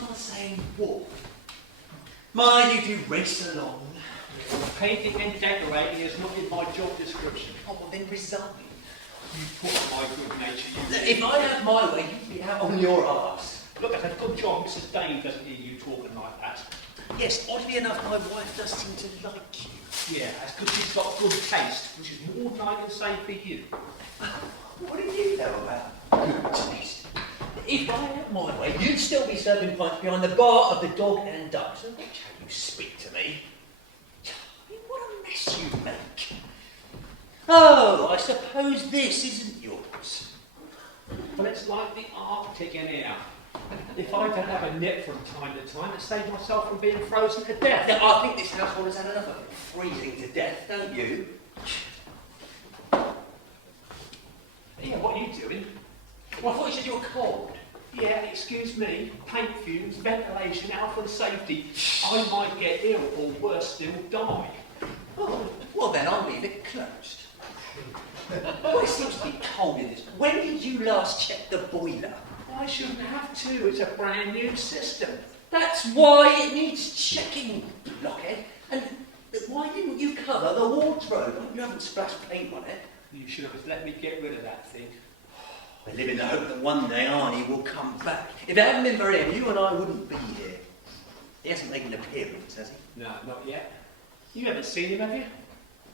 not the same wolf. Mind you do race along. Painting and decorating is not in my job description. Oh, well, then resign. You put my good nature, If I had my way, you'd be out on your arse. Look, I've had a good job. Mrs. Dane doesn't hear you talking like that. Yes, oddly enough, my wife does seem to like you. Yeah, that's because she's got good taste, which is more than I can say for you. What do you know about good taste? If I had my way, you'd still be serving pints behind the bar of the Dog and Duck. So watch how you speak to me. I mean, what a mess you make. Oh, I suppose this isn't yours. Well, it's like the Arctic in here. If I don't have a nip from time to time, it saves myself from being frozen to death. Now, I think this household has had enough of freezing to death, don't you? Yeah, what are you doing? Well, I thought you said you were cold. Yeah, excuse me, paint fumes, ventilation, health and safety. I might get ill or worse still, die. Oh, well then I'll leave it closed. Oh, it seems to be cold in this. When did you last check the boiler? I shouldn't have to, it's a brand new system. That's why it needs checking, blockhead. And why didn't you cover the wardrobe? You haven't splashed paint on it. You should have just let me get rid of that thing. I live in the hope that one day Arnie will come back. If it hadn't been for him, you and I wouldn't be here. He hasn't made an appearance, has he? No, not yet. You haven't seen him, have you?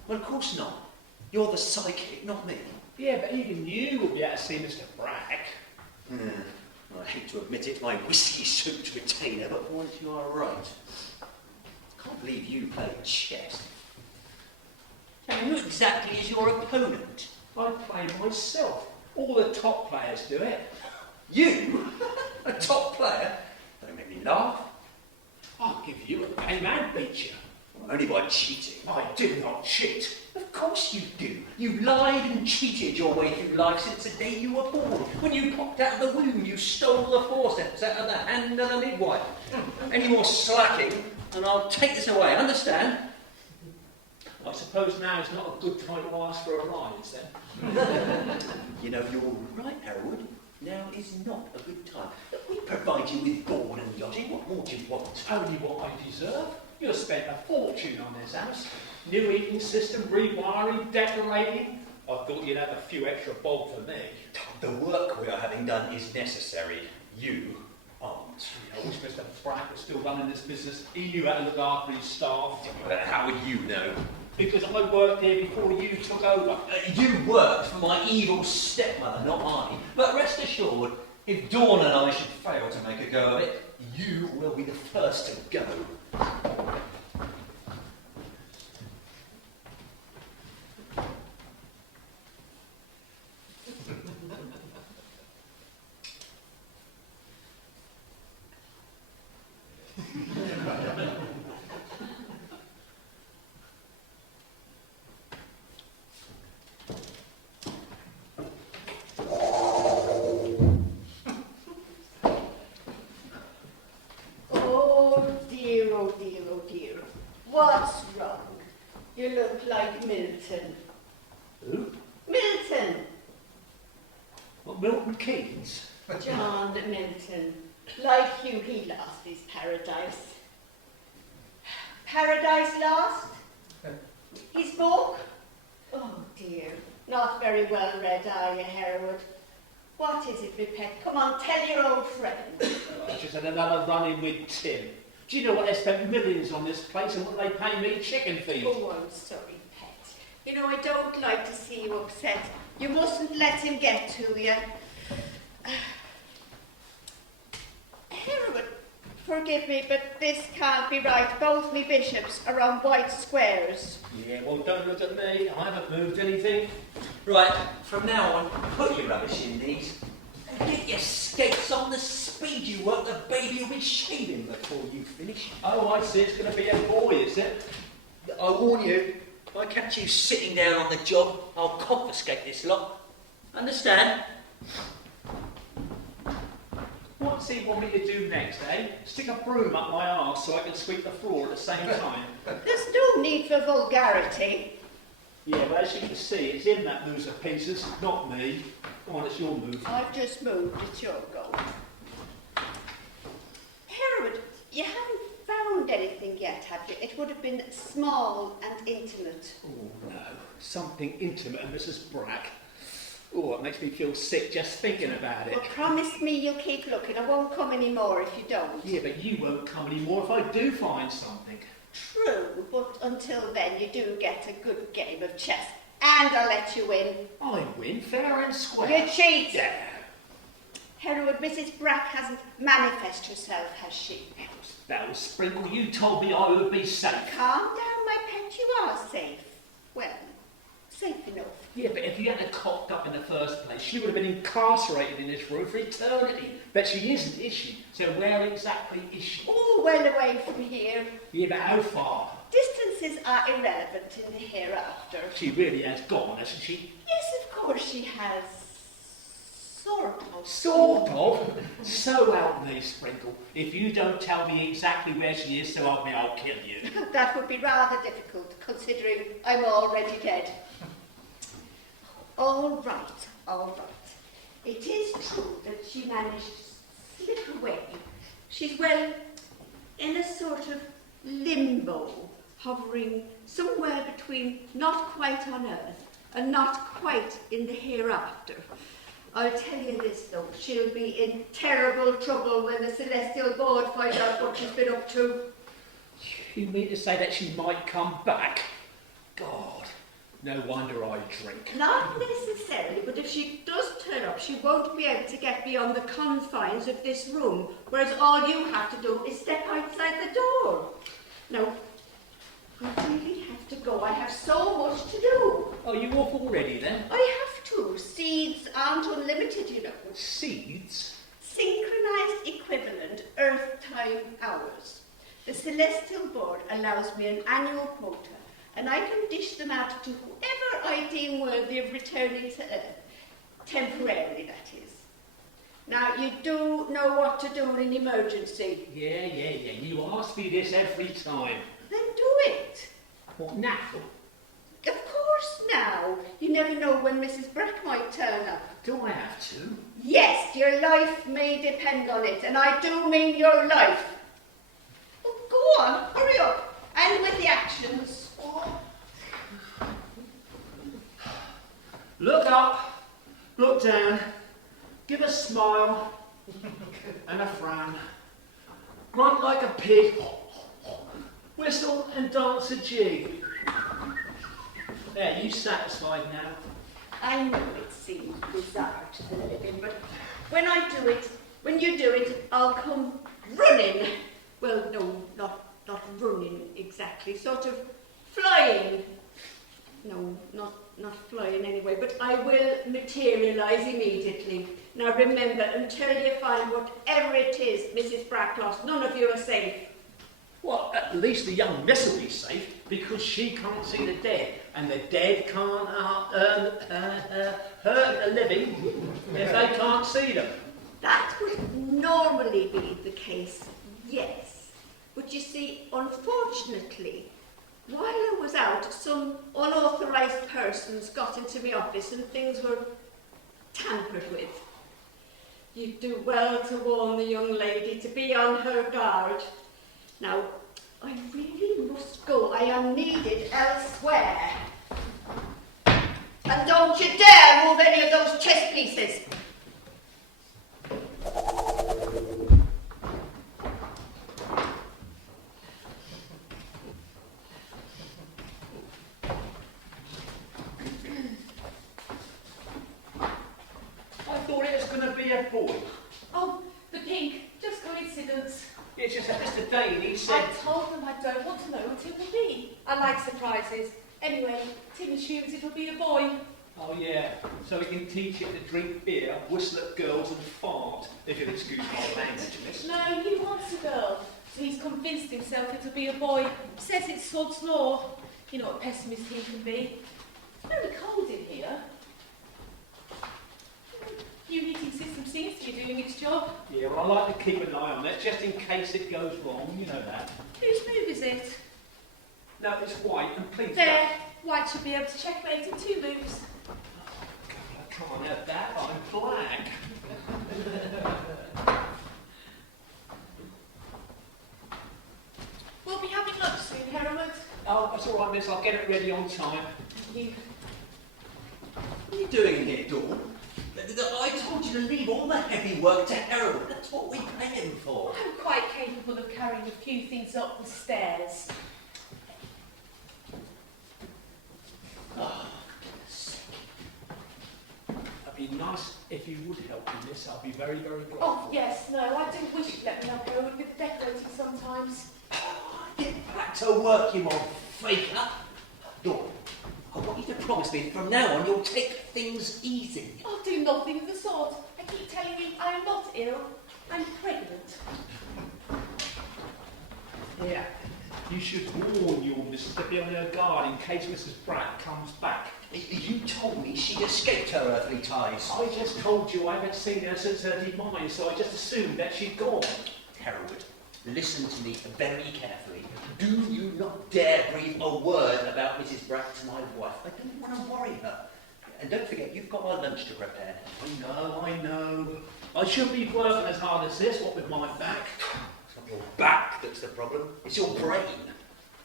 Well, of course not. You're the psychic, not me. Yeah, but even you will be able to see Mr. Bragg. I hate to admit it, my whiskey-soaked retainer, but for once you are right. I can't believe you play chess. Now, who exactly is your opponent? I play myself. All the top players do it. You? A top player? Don't make me laugh. I'll give you a game and beat you. Well, only by cheating. I do not cheat. Of course you do. You lied and cheated your way through life since the day you were born. When you popped out of the womb, you stole the forceps out of the hand of the midwife. Any more slacking, and I'll take this away, understand? I suppose now is not a good time to ask for a rise, then. You know, you're right, Harold. Now is not a good time. We provide you with board and lodging. What more do you want? Only what I deserve. You've spent a fortune on this house. New heating system, rewiring, decorating. I thought you'd have a few extra bob for me. The work we are having done is necessary. You aren't. I wish Mr. Bragg was still running this business. He knew how to look after his staff. How would you know? Because I worked here before you took over. You worked for my evil stepmother, not Arnie. But rest assured, if Dawn and I should fail to make a go of it, you will be the first to go. What's wrong? You look like Milton. Who? Milton! What, Milton Keynes? John Milton. Like you, he lost his paradise. Paradise Lost? His book? Oh dear, not very well read, are you, Hereward? What is it, my pet? Come on, tell your old friend. I just had another run-in with Tim. Do you know what they spent millions on this place and what they pay me chicken feed? Oh, I'm sorry, pet. You know, I don't like to see you upset. You mustn't let him get to you. Hereward, forgive me, but this can't be right. Both me bishops are on white squares. Yeah, well, don't look at me. I haven't moved anything. Right, from now on, put your rubbish in these. And get your skates on. The speed you work, the baby will be shaving before you finish. Oh, I see. It's going to be a boy, is it? I warn you, if I catch you sitting down on the job, I'll confiscate this lot. Understand? What's he want me to do next, eh? Stick a broom up my arse so I can sweep the floor at the same time? There's no need for vulgarity. Yeah, but as you can see, it's him that moves the pieces, not me. Come on, it's your move. I've just moved, it's your go. anything yet, have you? It would have been small and intimate. Oh no, something intimate and Mrs. Brack. Oh, it makes me feel sick just thinking about it. Well, promise me you'll keep looking. I won't come any more if you don't. Yeah, but you won't come anymore if I do find something. True, but until then you do get a good game of chess. And I'll let you win. I win fair and square. You cheat! Yeah. Hereward, Mrs. Brack hasn't manifested herself, has she? Bells, Sprinkle, you told me I would be safe. Calm down, my pet, you are safe. Well, safe enough. Yeah, but if you hadn't cocked up in the first place, she would have been incarcerated in this room for eternity. But she isn't, is she? So where exactly is she? Oh, well away from here. Yeah, but how far? Distances are irrelevant in the hereafter. She really has gone, hasn't she? Yes, of course she has. Sort of. Sort of. So help me, Sprinkle. If you don't tell me exactly where she is, so help me, I'll kill you. That would be rather difficult, considering I'm already dead. All right, all right. It is true that she managed to slip away. She's, well, in a sort of limbo, hovering somewhere between not quite on Earth and not quite in the hereafter. I'll tell you this, though, she'll be in terrible trouble when the Celestial Board find out what she's been up to. You mean to say that she might come back? God, no wonder I drink. Not necessarily, but if she does turn up, she won't be able to get beyond the confines of this room, whereas all you have to do is step outside the door. Now, I really have to go. I have so much to do. Are you off already, then? I have to. Seeds aren't unlimited, you know. Seeds? Synchronized equivalent Earth-time hours. The Celestial Board allows me an annual quota, and I can dish them out to whoever I deem worthy of returning to Earth. Temporarily, that is. Now, you do know what to do in an emergency. Yeah. You ask me this every time. Then do it. What, now? Of course now. You never know when Mrs. Brack might turn up. Do I have to? Yes, your life may depend on it, and I do mean your life. Well, go on, hurry up, and with the actions. Look up, look down, give a smile and a frown. Grunt like a pig, whistle and dance a jig. There, you satisfied now? I know it seems bizarre to the living, but when you do it, I'll come running. Well, no, not running exactly, sort of flying. No, not flying anyway, but I will materialise immediately. Now remember, until you find whatever it is Mrs. Brack lost, none of you are safe. Well, at least the young miss will be safe, because she can't see the dead, and the dead can't hurt the living if they can't see them. That would normally be the case, yes. But you see, unfortunately, while I was out, some unauthorised persons got into my office and things were tampered with. You'd do well to warn the young lady to be on her guard. Now, I really must go. I am needed elsewhere. And don't you dare move any of those chess pieces. I thought it was going to be a boy. Oh, the pink. Just coincidence. It's just that Mr. Daly said... I told them I don't want to know what it will be. I like surprises. Anyway, Tim assumes it'll be a boy. Oh yeah, so we can teach it to drink beer, whistle at girls and fart, if you'll excuse my language, miss. No, he wants a girl. So he's convinced himself it'll be a boy. Says it's sod's law. You know what pessimist he can be. It's very cold in here. New heating system seems to be doing its job. Yeah, well, I like to keep an eye on it, just in case it goes wrong, you know that. Whose move is it? No, it's white, and please... There. White should be able to checkmate in 2 moves. God, I can't have that, I'm black. We'll be It's all right, miss. I'll get it ready on time. You. What are you doing here, Dawn? I told you to leave all the heavy work to Harold. That's what we pay him for. I'm quite capable of carrying a few things up the stairs. Oh, goodness sake. It'd be nice if you would help me, miss. I'll be very, very grateful. Oh, yes, no, I do wish you'd let me help you with the decorating sometimes. Get back to work, you old faker. Dawn, I want you to promise me that from now on you'll take things easy. I'll do nothing of the sort. I keep telling you I am not ill. I'm pregnant. Yeah. You should warn your missus to be on her guard in case Mrs. Bratt comes back. You told me she'd escaped her earthly ties. I just told you I haven't seen her since her demise, so I just assumed that she'd gone. Harold, listen to me very carefully. Do you not dare breathe a word about Mrs. Bratt to my wife. I don't want to worry her. And don't forget, you've got our lunch to prepare. I know. I shouldn't be working as hard as this, what with my back. It's not your back that's the problem, it's your brain.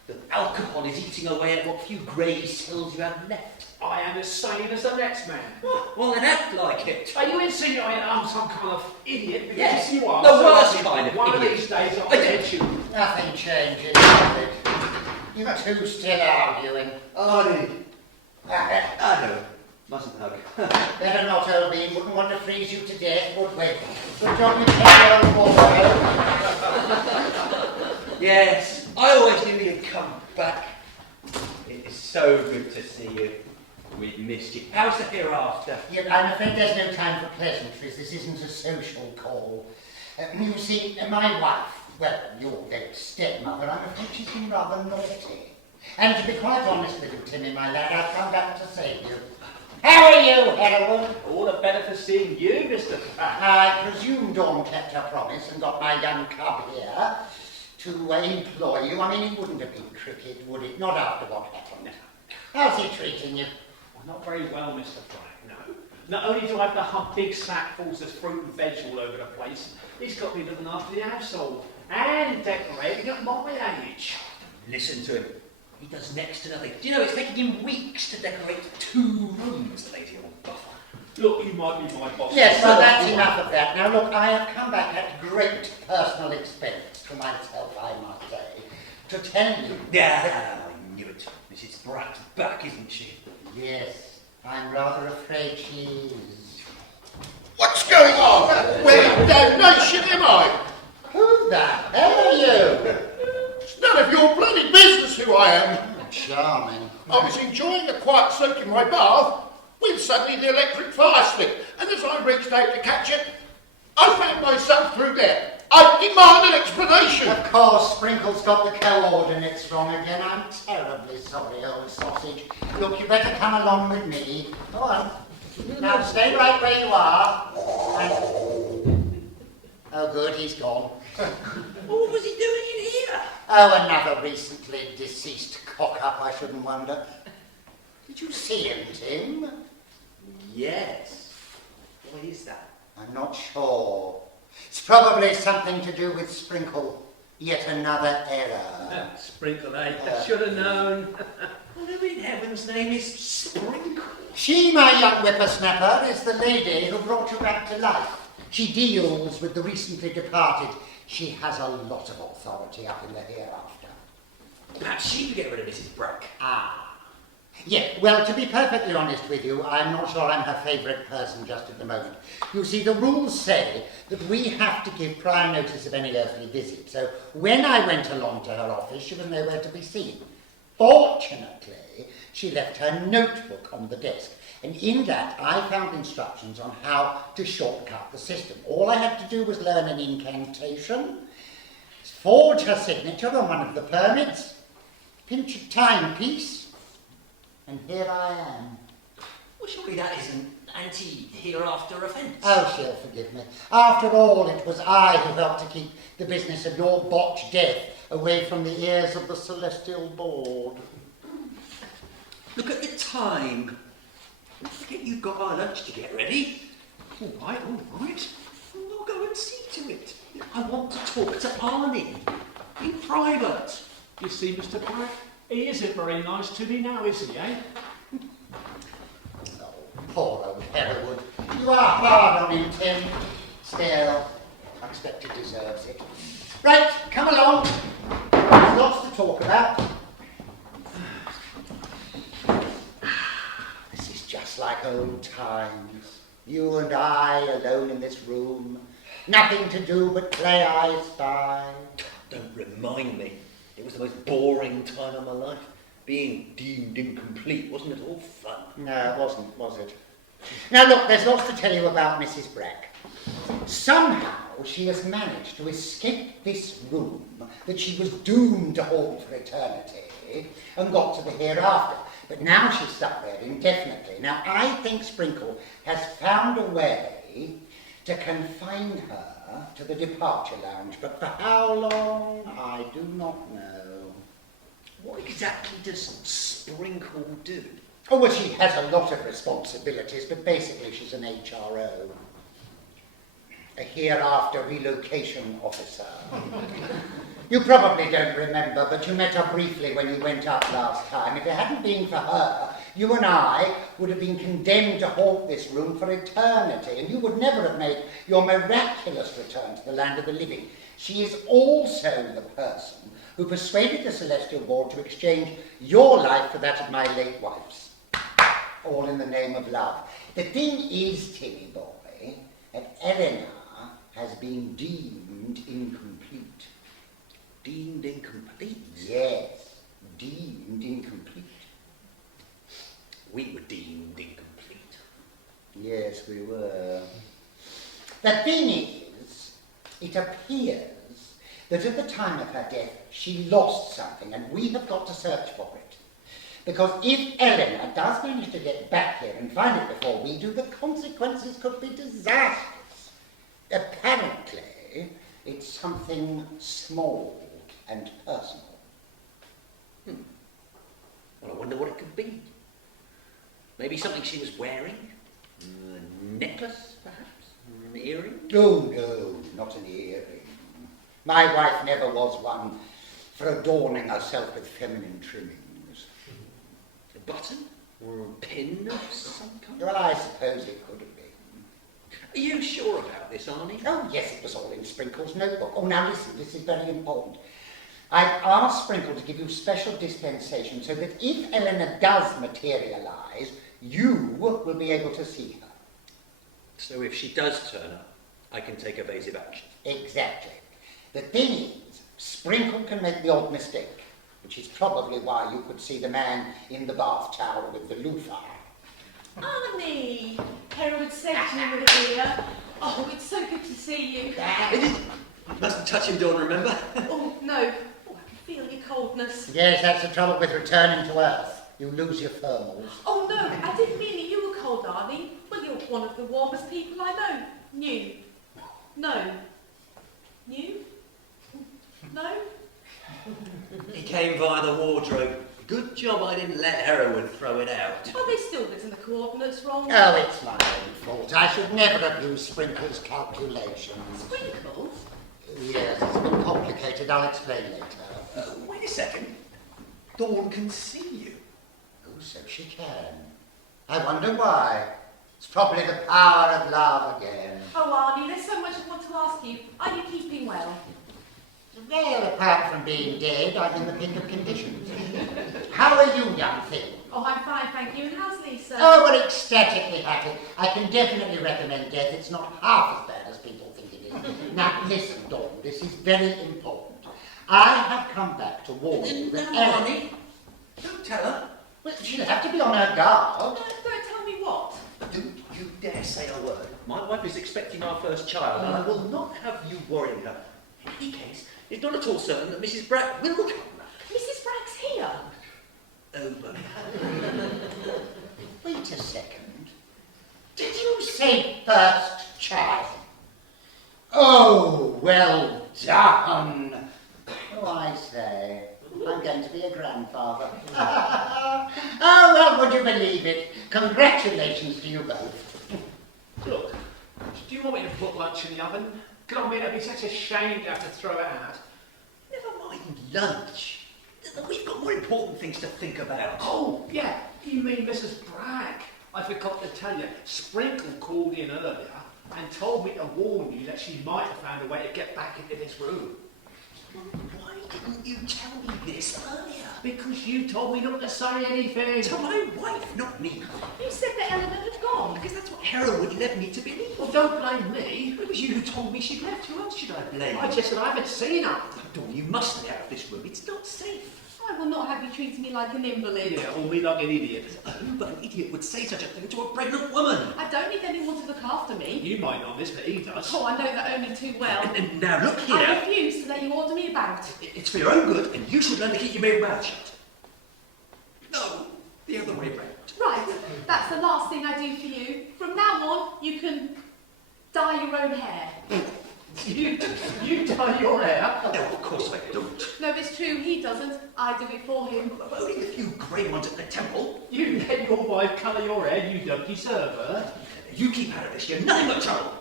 The alcohol is eating away at what few grey cells you have left. I am as sane as the next man. Well, then act like it. Are you insinuating I'm some kind of idiot? Because Yes, you are. the So worst I kind of one idiot. of these days I'll I do- get you. Nothing changes, does it? You two still arguing. I know. Mustn't hug. Better not, old bean. Wouldn't want to freeze you to death, would we? Good job you take your own water home. Yes, I always knew you'd come back. It is so good to see you. We've missed you. How's the hereafter? Yet I'm afraid there's no time for pleasantries. This isn't a social call. You see, my wife, well, your late stepmother, I'm afraid she's been rather naughty. And to be quite honest with you, Timmy, my lad, I've come back to save you. How are you, Harold? All the better for seeing you, Mr. Pratt. I presume Dawn kept her promise and got my young cub here to employ you. I mean, it wouldn't have been cricket, would it? Not after what happened. How's he treating you? Well, not very well, Mr. Pratt, no. Not only do I have to hump big sackfuls of fruit and veg all over the place, he's got me looking after the household and decorating at my age. Listen to him. He does next to nothing. Do you know it's taking him weeks to decorate 2 rooms, the lazy old buffer. Look, you might be my boss. Yes, well, that's enough of that. Now, look, I have come back at great personal expense to myself, I must say, to tell you. Yeah, I knew it. Mrs. Bratt's back, isn't she? Yes, I'm rather afraid she is. What's going on? Where the damnation am I? Who the hell are you? It's none of your bloody business who I am. Charming. I was enjoying a quiet soak in my bath when suddenly the electric fire slipped, and as I reached out to catch it, I found myself through there. I demand an explanation. Of course, Sprinkle's got the coordinates wrong again. I'm terribly sorry, old sausage. Look, you better come along with me. Go on. Now, stay right where you are. And... Oh, good, he's gone. What was he doing in here? Oh, another recently deceased cock-up, I shouldn't wonder. Did you see him, Tim? Yes. What is that? I'm not sure. It's probably something to do with Sprinkle. Yet another error. Sprinkle, eh? I should have known. Well, who in heaven's name is Sprinkle? She, my young whippersnapper, is the lady who brought you back to life. She deals with the recently departed. She has a lot of authority up in the hereafter. Perhaps she could get rid of Mrs. Brack. Ah. Yeah, well, to be perfectly honest with you, I'm not sure I'm her favourite person just at the moment. You see, the rules say that we have to give prior notice of any earthly visit, so when I went along to her office, she was nowhere to be seen. Fortunately, she left her notebook on the desk, and in that I found instructions on how to shortcut the system. All I had to do was learn an incantation, forge her signature on one of the permits, pinch a timepiece, and here I am. Well, surely that is an anti-hereafter offence. Oh, she'll forgive me. After all, it was I who helped to keep the business of your botched death away from the ears of the Celestial Board. Look at the time. Don't forget you've got our lunch to get ready. All right. We'll go and see to it. I want to talk to Arnie. In private. You see, Mr. Pratt, He isn't very nice to me now, is he, eh? Oh, poor old Hereward. You are hard on him, Tim. Still, I expect he deserves it. Right, come along. There's lots to talk about. This is just like old times. You and I alone in this room. Nothing to do but play I Spy. Don't remind me. It was the most boring time of my life. Being deemed incomplete wasn't at all fun. No, it wasn't, was it? Now look, there's lots to tell you about Mrs. Brack. Somehow she has managed to escape this room that she was doomed to haunt for eternity and got to the hereafter. But now she's stuck there indefinitely. Now I think Sprinkle has found a way to confine her to the departure lounge, but for how long, I do not know. What exactly does Sprinkle do? Oh, well, she has a lot of responsibilities, but basically she's an HRO. A hereafter relocation officer. You probably don't remember, but you met her briefly when you went up last time. If it hadn't been for her, you and I would have been condemned to haunt this room for eternity, and you would never have made your miraculous return to the land of the living. She is also the person who persuaded the Celestial Board to exchange your life for that of my late wife's. All in the name of love. The thing is, Timmy boy, that Eleanor has been deemed incomplete. Deemed incomplete? Yes, deemed incomplete. We were deemed incomplete. Yes, we were. The thing is, it appears that at the time of her death, she lost something, and we have got to search for it. Because if Eleanor does manage to get back here and find it before we do, the consequences could be disastrous. Apparently, it's something small and personal. Well, I wonder what it could be. Maybe something she was wearing? A necklace, perhaps? An earring? Oh, no, not an earring. My wife never was one for adorning herself with feminine trimmings. A button? Or a pin of some kind? Well, I suppose it could have been. Are you sure about this, Arnie? Oh, yes, it was all in Sprinkle's notebook. Oh, now listen, this is very important. I've asked Sprinkle to give you special dispensation so that if Eleanor does materialise, you will be able to see her. So if she does turn up, I can take evasive action. Exactly. The thing is, Sprinkle can make the odd mistake, which is probably why you could see the man in the bath towel with the loofah. Arnie! Hereward said you were here. Oh, it's so good to see you. Mustn't touch him, Dawn, remember? Oh, no. Oh, I can feel your coldness. Yes, that's the trouble with returning to Earth. You lose your thermals. Oh, no, I didn't mean that you were cold, Arnie. Well, you're one of the warmest people I know. New. No. New? No? He came via the wardrobe. Good job I didn't let Hereward throw it out. Oh, they still written the coordinates wrong. Oh, it's my own fault. I should never have used Sprinkle's calculations. Sprinkles? Yes, it's a bit complicated. I'll explain later. Wait a second. Dawn can see you. Oh, so she can. I wonder why. It's probably the power of love again. Oh, Arnie, there's so much I want to ask you. Are you keeping well? Well, apart from being dead, I'm in the pink of conditions. How are you, young thing? Oh, I'm fine, thank you. And how's Lisa? Oh, we're ecstatically happy. I can definitely recommend death. It's not half as bad as people think it is. Now, listen, Dawn, this is very important. I have come back to warn you that Arnie, don't tell her. Well, she'll have to be on her guard. Don't tell me what. Don't you dare say a word. My wife is expecting our first child, and I will not have you worrying her. In any case, it's not at all certain that Mrs. Brack will come back. Mrs. Brack's here. Oh, but Wait a second. Did you say first child? Oh, well done. Oh, I say, I'm going to be a grandfather. Oh, well, would you believe it? Congratulations to you both. Look, do you want me to put lunch in the oven? God, I mean, it'd be such a shame to have to throw it out. never mind lunch. We've got more important things to think about. Oh, yeah, you mean Mrs. Bragg? I forgot to tell you, Sprinkle called in earlier and told me to warn you that she might have found a way to get back into this room. Why didn't you tell me this earlier? Because you told me not to say anything. To my wife, not me. You said that Eleanor had gone. Because that's what Hereward led me to believe. Well, don't blame me. It was you who told me she'd left. Who else should I blame? I just said I haven't seen her. Dawn, you must stay out of this room. It's not safe. I will not have you treating me like an invalid. Yeah, or me like an idiot. Who but an idiot would say such a thing to a pregnant woman? I don't need anyone to look after me. You might not, miss, but he does. Oh, I know that only too well. And now look here. I refuse to let you order me about. It's for your own good, and you should learn to keep your mouth shut. No, the other way round. Right, that's the last thing I do for you. From now on, you can dye your own hair. You dye your hair? No, of course I don't. No, it's true, he doesn't. I do it for him. Only a few grey ones at the temple. You let your wife colour your hair, you don't deserve her. You keep out of this, you're nothing but trouble.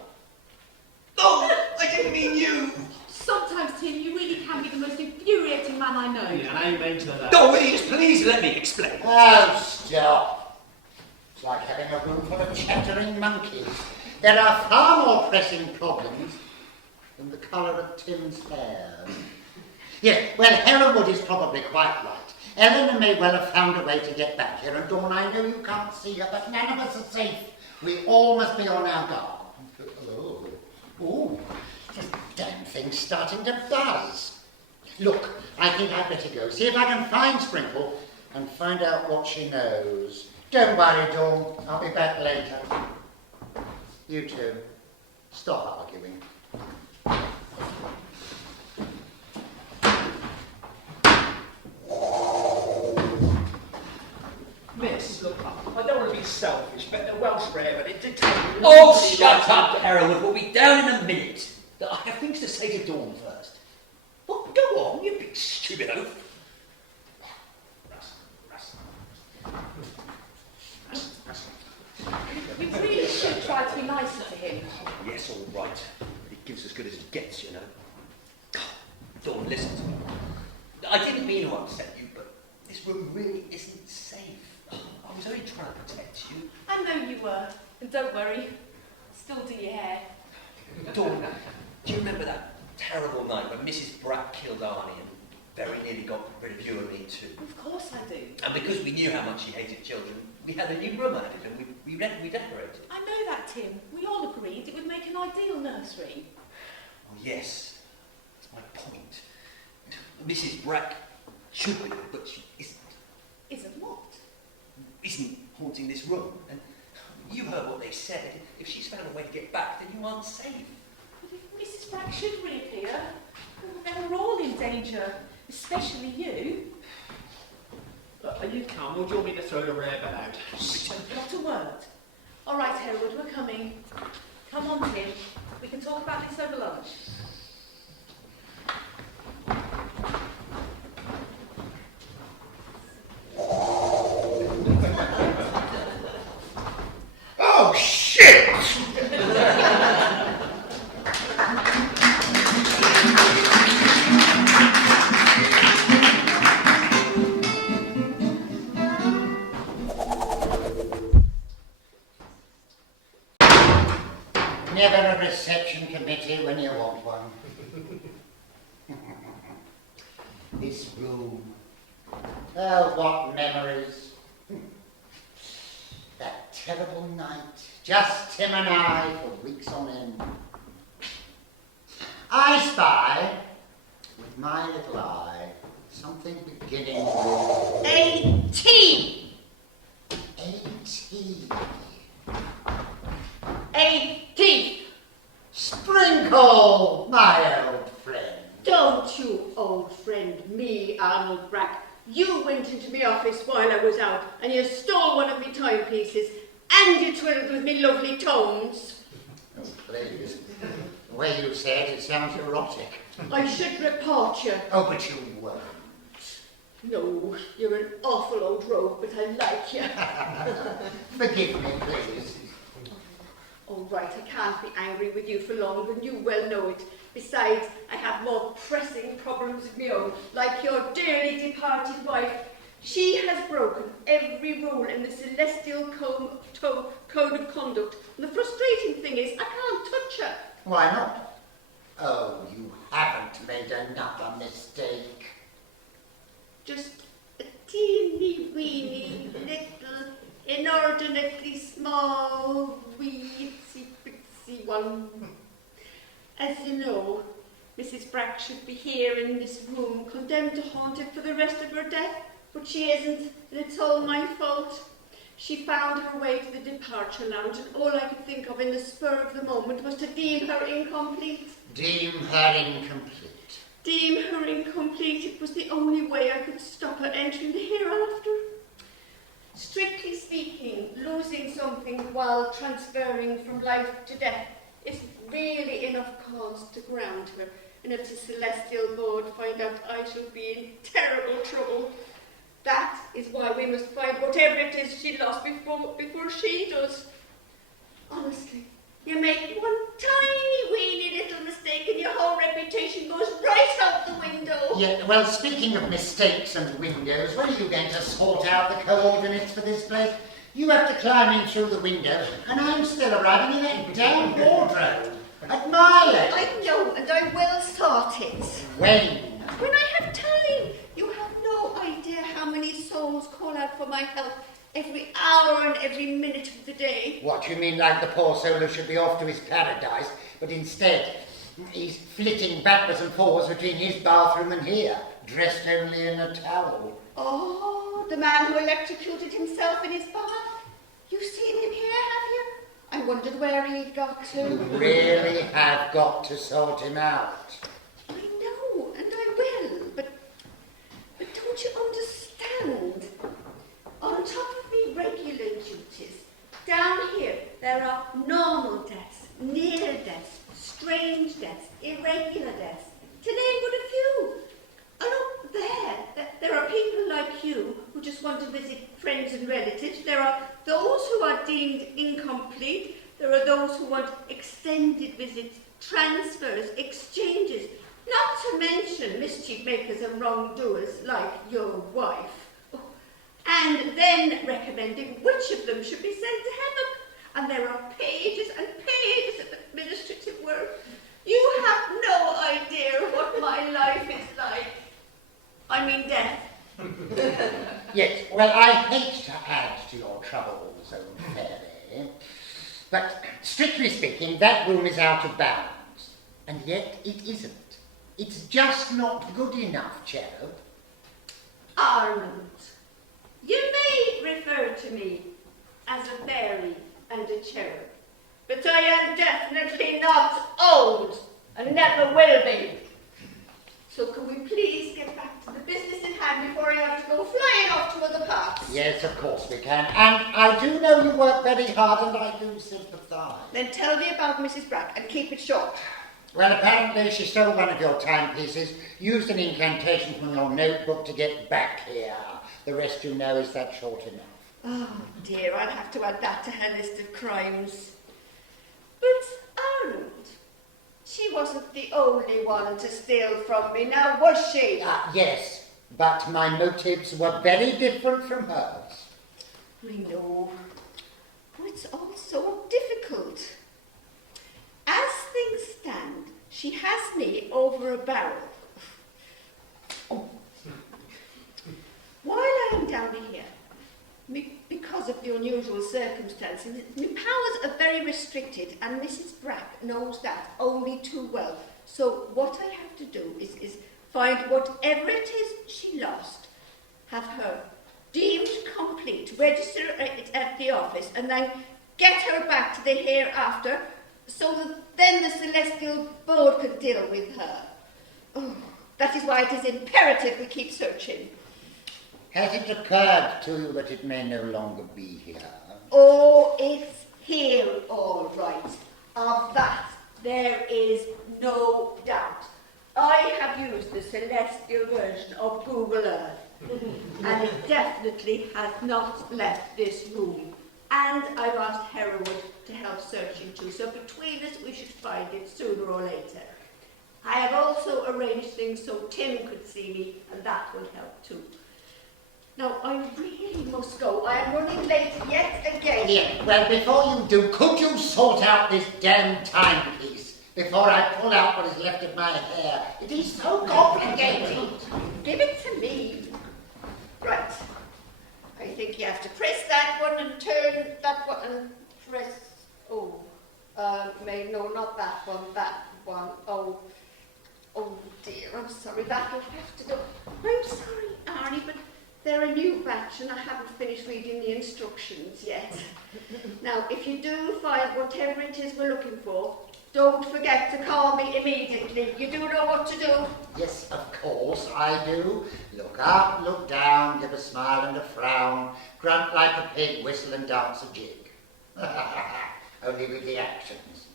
Oh, I didn't mean you. Sometimes, Tim, you really can be the most infuriating man I know. Yeah, and amen to that. No, please let me explain. Oh, stop. It's like having a room full of chattering monkeys. There are far more pressing problems than the colour of Tim's hair. Yes, well, Hereward is probably quite right. Eleanor may well have found a way to get back here, and Dawn, I know you can't see her, but none of us are safe. We all must be on our guard. Oh, this damn thing's starting to buzz. Look, I think I'd better go, see if I can find Sprinkle and find out what she knows. Don't worry, Dawn, I'll be back later. You two, stop arguing. Miss, look, I don't want to be selfish, but the Welsh rarebit, it did take me... Oh, shut up, Hereward. We'll be down in a minute. I have things to say to Dawn first. Well, go on, you big stupid oaf. We really should try to be nicer to him. Yes, all right. But it gives as good as it gets, you know. Dawn, listen to me. I didn't mean to upset you, but this room really isn't safe. I was only trying to protect you. I know you were. And don't worry, still do your hair. Dawn, do you remember that terrible night when Mrs. Brack killed Arnie and very nearly got rid of you and me too? Of course I do. And because we knew how much she hated children, we had a new room added and we decorated. I know that, Tim. We all agreed it would make an ideal nursery. Oh, yes, that's my point. Mrs. Brack should be, but she isn't. Isn't what? Isn't haunting this room. And you heard what they said. If she's found a way to get back, then you aren't safe. But if Mrs. Bragg should reappear, then we're all in danger, especially you. Are you calm, or do you want me to throw the rarebit out? Not a word. All right, Hereward, we're coming. Come on, Tim. We can talk about this over lunch. Oh, shit! Never a reception committee when you want one. This room. Oh, what memories. That terrible night. Just Tim and I for weeks on end. I spy, with my little eye, something beginning with 18! 18. 18! Sprinkle, my old friend. Don't you, old friend, me, Arnold Brack. You went into my office while I was out and you stole one of my timepieces and you twiddled with me lovely tones. Oh, please. The way you say it, it sounds erotic. I should report you. Oh, but you won't. No, you're an awful old rogue, but I like you. Forgive me, please. All right, I can't be angry with you for long, and you well know it. Besides, I have more pressing problems of my own, like your dearly departed wife. She has broken every rule in the celestial code of conduct. And the frustrating thing is, I can't touch her. Why not? Oh, you haven't made another mistake. Just a teeny weeny little, inordinately small, wee, itsy one. As you know, Mrs. Brack should be here in this room, condemned to haunt it for the rest of her death, but she isn't, and it's all my fault. She found her way to the departure lounge, and all I could think of in the spur of the moment was to deem her incomplete. Deem her incomplete. Deem her incomplete. It was the only way I could stop her entering the hereafter. Strictly speaking, losing something while transferring from life to death isn't really enough cause to ground her. And if the celestial board find out, I shall be in terrible trouble. That is why we must find whatever it is she lost before she does. Honestly, you make one tiny weeny little mistake and your whole reputation goes right out the window. Yeah, well, speaking of mistakes and windows, when are you going to sort out the coordinates for this place? You have to climb in through the window, and I'm still arriving in that damn wardrobe. At my age. I know, and I will sort it. When? When I have time. You have no idea how many souls call out for my help every hour and every minute of the day. What, you mean like the poor soul who should be off to his paradise, but instead he's flitting backwards and forwards between his bathroom and here, dressed only in a towel? Oh, the man who electrocuted himself in his bath? You've seen him here, have you? I wondered where he'd got to. You really have got to sort him out. I know, and I will, but don't you understand? On top of me regular duties, down here there are normal deaths, near deaths, strange deaths, irregular deaths, to name but a few. And up there are people like you who just want to visit friends and relatives. There are those who are deemed incomplete. There are those who want extended visits, transfers, exchanges, not to mention mischief makers and wrongdoers like your wife. Oh, and then recommending which of them should be sent to heaven. And there are pages and pages of administrative work. You have no idea what my life is like. I mean death. Yes, well, I hate to add to your troubles unfairly, but strictly speaking, that room is out of bounds. And yet it isn't. It's just not good enough, cherub. Armand, you may refer to me as a fairy and a cherub, but I am definitely not old and never will be. So can we please get back to the business in hand before I have to go flying off to other parts? Yes, of course we can. And I do know you work very hard, and I do sympathise. Then tell me about Mrs. Brack and keep it short. Well, apparently she stole one of your timepieces, used an incantation from your notebook to get back here. The rest you know is that short enough. Oh dear, I'll have to add that to her list of crimes. But Arnold, she wasn't the only one to steal from me, now was she? Yes, but my motives were very different from hers. I know. Oh, it's all so difficult. As things stand, she has me over a barrel. Oh. While I am down here, because of the unusual circumstances, my powers are very restricted, and Mrs. Brack knows that only too well. So what I have to do is find whatever it is she lost, have her deemed complete, register it at the office, and then get her back to the hereafter, so that then the celestial board can deal with her. Oh, that is why it is imperative we keep searching. Has it occurred to you that it may no longer be here? Oh, it's here, all right. Of that, there is no doubt. I have used the celestial version of Google Earth, and it definitely has not left this room. And I've asked Hereward to help searching too, so between us we should find it sooner or later. I have also arranged things so Tim could see me, and that will help too. Now, I really must go. I am running late yet again. Yeah, well, before you do, could you sort out this damn timepiece before I pull out what is left of my hair? It is so complicated. Give it to me. Right. I think you have to press that one and turn that one and press... Oh, no, not that one, that one. Oh dear, I'm sorry, that'll have to go. I'm sorry, Arnie, but they're a new batch and I haven't finished reading the instructions yet. Now, if you do find whatever it is we're looking for, don't forget to call me immediately. You do know what to do? Yes, of course I do. Look up, look down, give a smile and a frown, grunt like a pig, whistle and dance a jig. Only with the actions.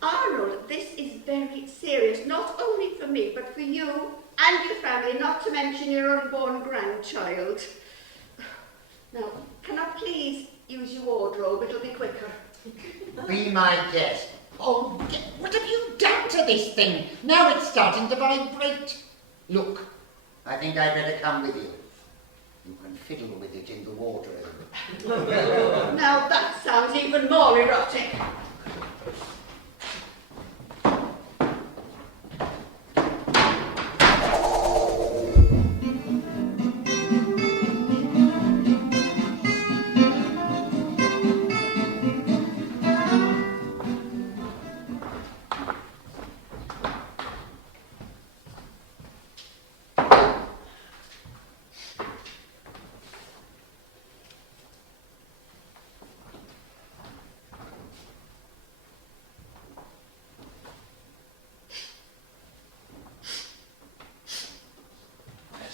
Arnold, this is very serious, not only for me, but for you and your family, not to mention your unborn grandchild. Now, can I please use your wardrobe? It'll be quicker. Be my guest. Oh, what have you done to this thing? Now it's starting to vibrate. Look, I think I'd better come with you. You can fiddle with it in the wardrobe. Now that sounds even more erotic.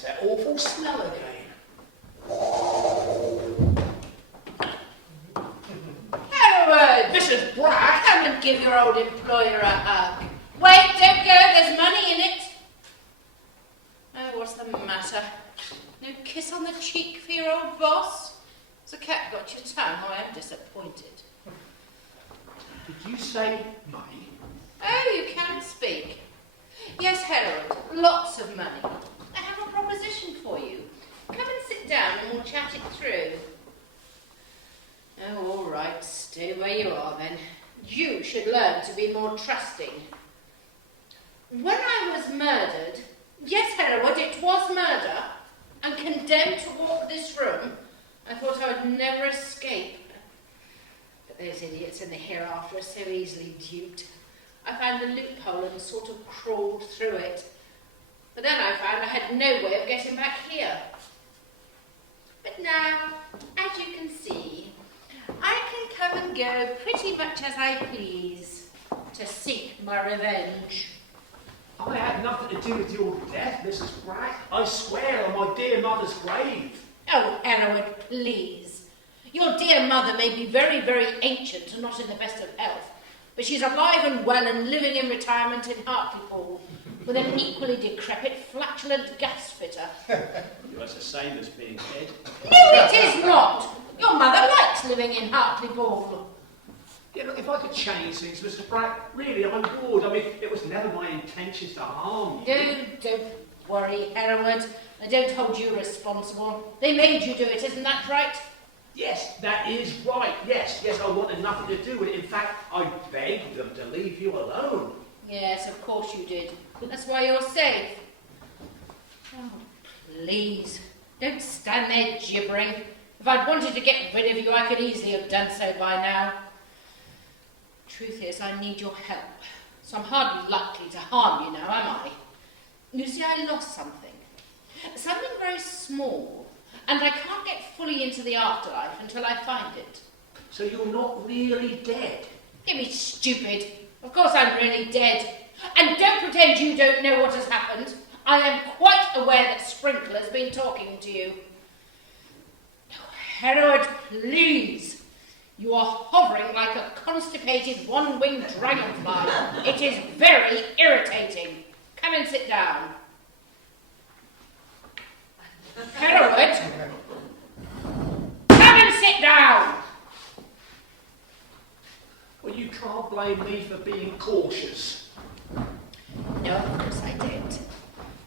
That awful smell again. Hereward! Mrs. Brack! Come and give your old employer a hug. Wait, don't go, there's money in it. Oh, what's the matter? No kiss on the cheek for your old boss? Has the cat got your tongue? Oh, I am disappointed. Did you say money? Oh, you can speak. Yes, Hereward, lots of money. I have a proposition for you. Come and sit down and we'll chat it through. Oh, all right, stay where you are then. You should learn to be more trusting. When I was murdered, yes, Hereward, it was murder, and condemned to walk this room, I thought I would never escape. But those idiots in the hereafter are so easily duped. I found a loophole and sort of crawled through it. But then I found I had no way of getting back here. But now, as you can see, I can come and go pretty much as I please to seek my revenge. I had nothing to do with your death, Mrs. Brack. I swear on my dear mother's grave. Oh, Hereward, please. Your dear mother may be very, very ancient and not in the best of health, but she's alive and well and living in retirement in Hartlepool with an equally decrepit, flatulent gas fitter. That's the same as being dead. No, it is not. Your mother likes living in Hartlepool. Yeah, look, if I could change things, Mr. Brack, really, I would. I mean, it was never my intention to harm you. No, don't worry, Hereward. I don't hold you responsible. They made you do it, isn't that right? Yes, that is right. Yes, I wanted nothing to do with it. In fact, I begged them to leave you alone. Yes, of course you did. That's why you're safe. Oh, please, don't stand there gibbering. If I'd wanted to get rid of you, I could easily have done so by now. Truth is, I need your help, so I'm hardly likely to harm you now, am I? You see, I lost something. Something very small, and I can't get fully into the afterlife until I find it. So you're not really dead? Don't be stupid. Of course I'm really dead. And don't pretend you don't know what has happened. I am quite aware that Sprinkle has been talking to you. Oh, Hereward, please. You are hovering like a constipated one-winged dragonfly. It is very irritating. Come and sit down. Hereward, come and sit down. Well, you can't blame me for being cautious. No, of course I don't.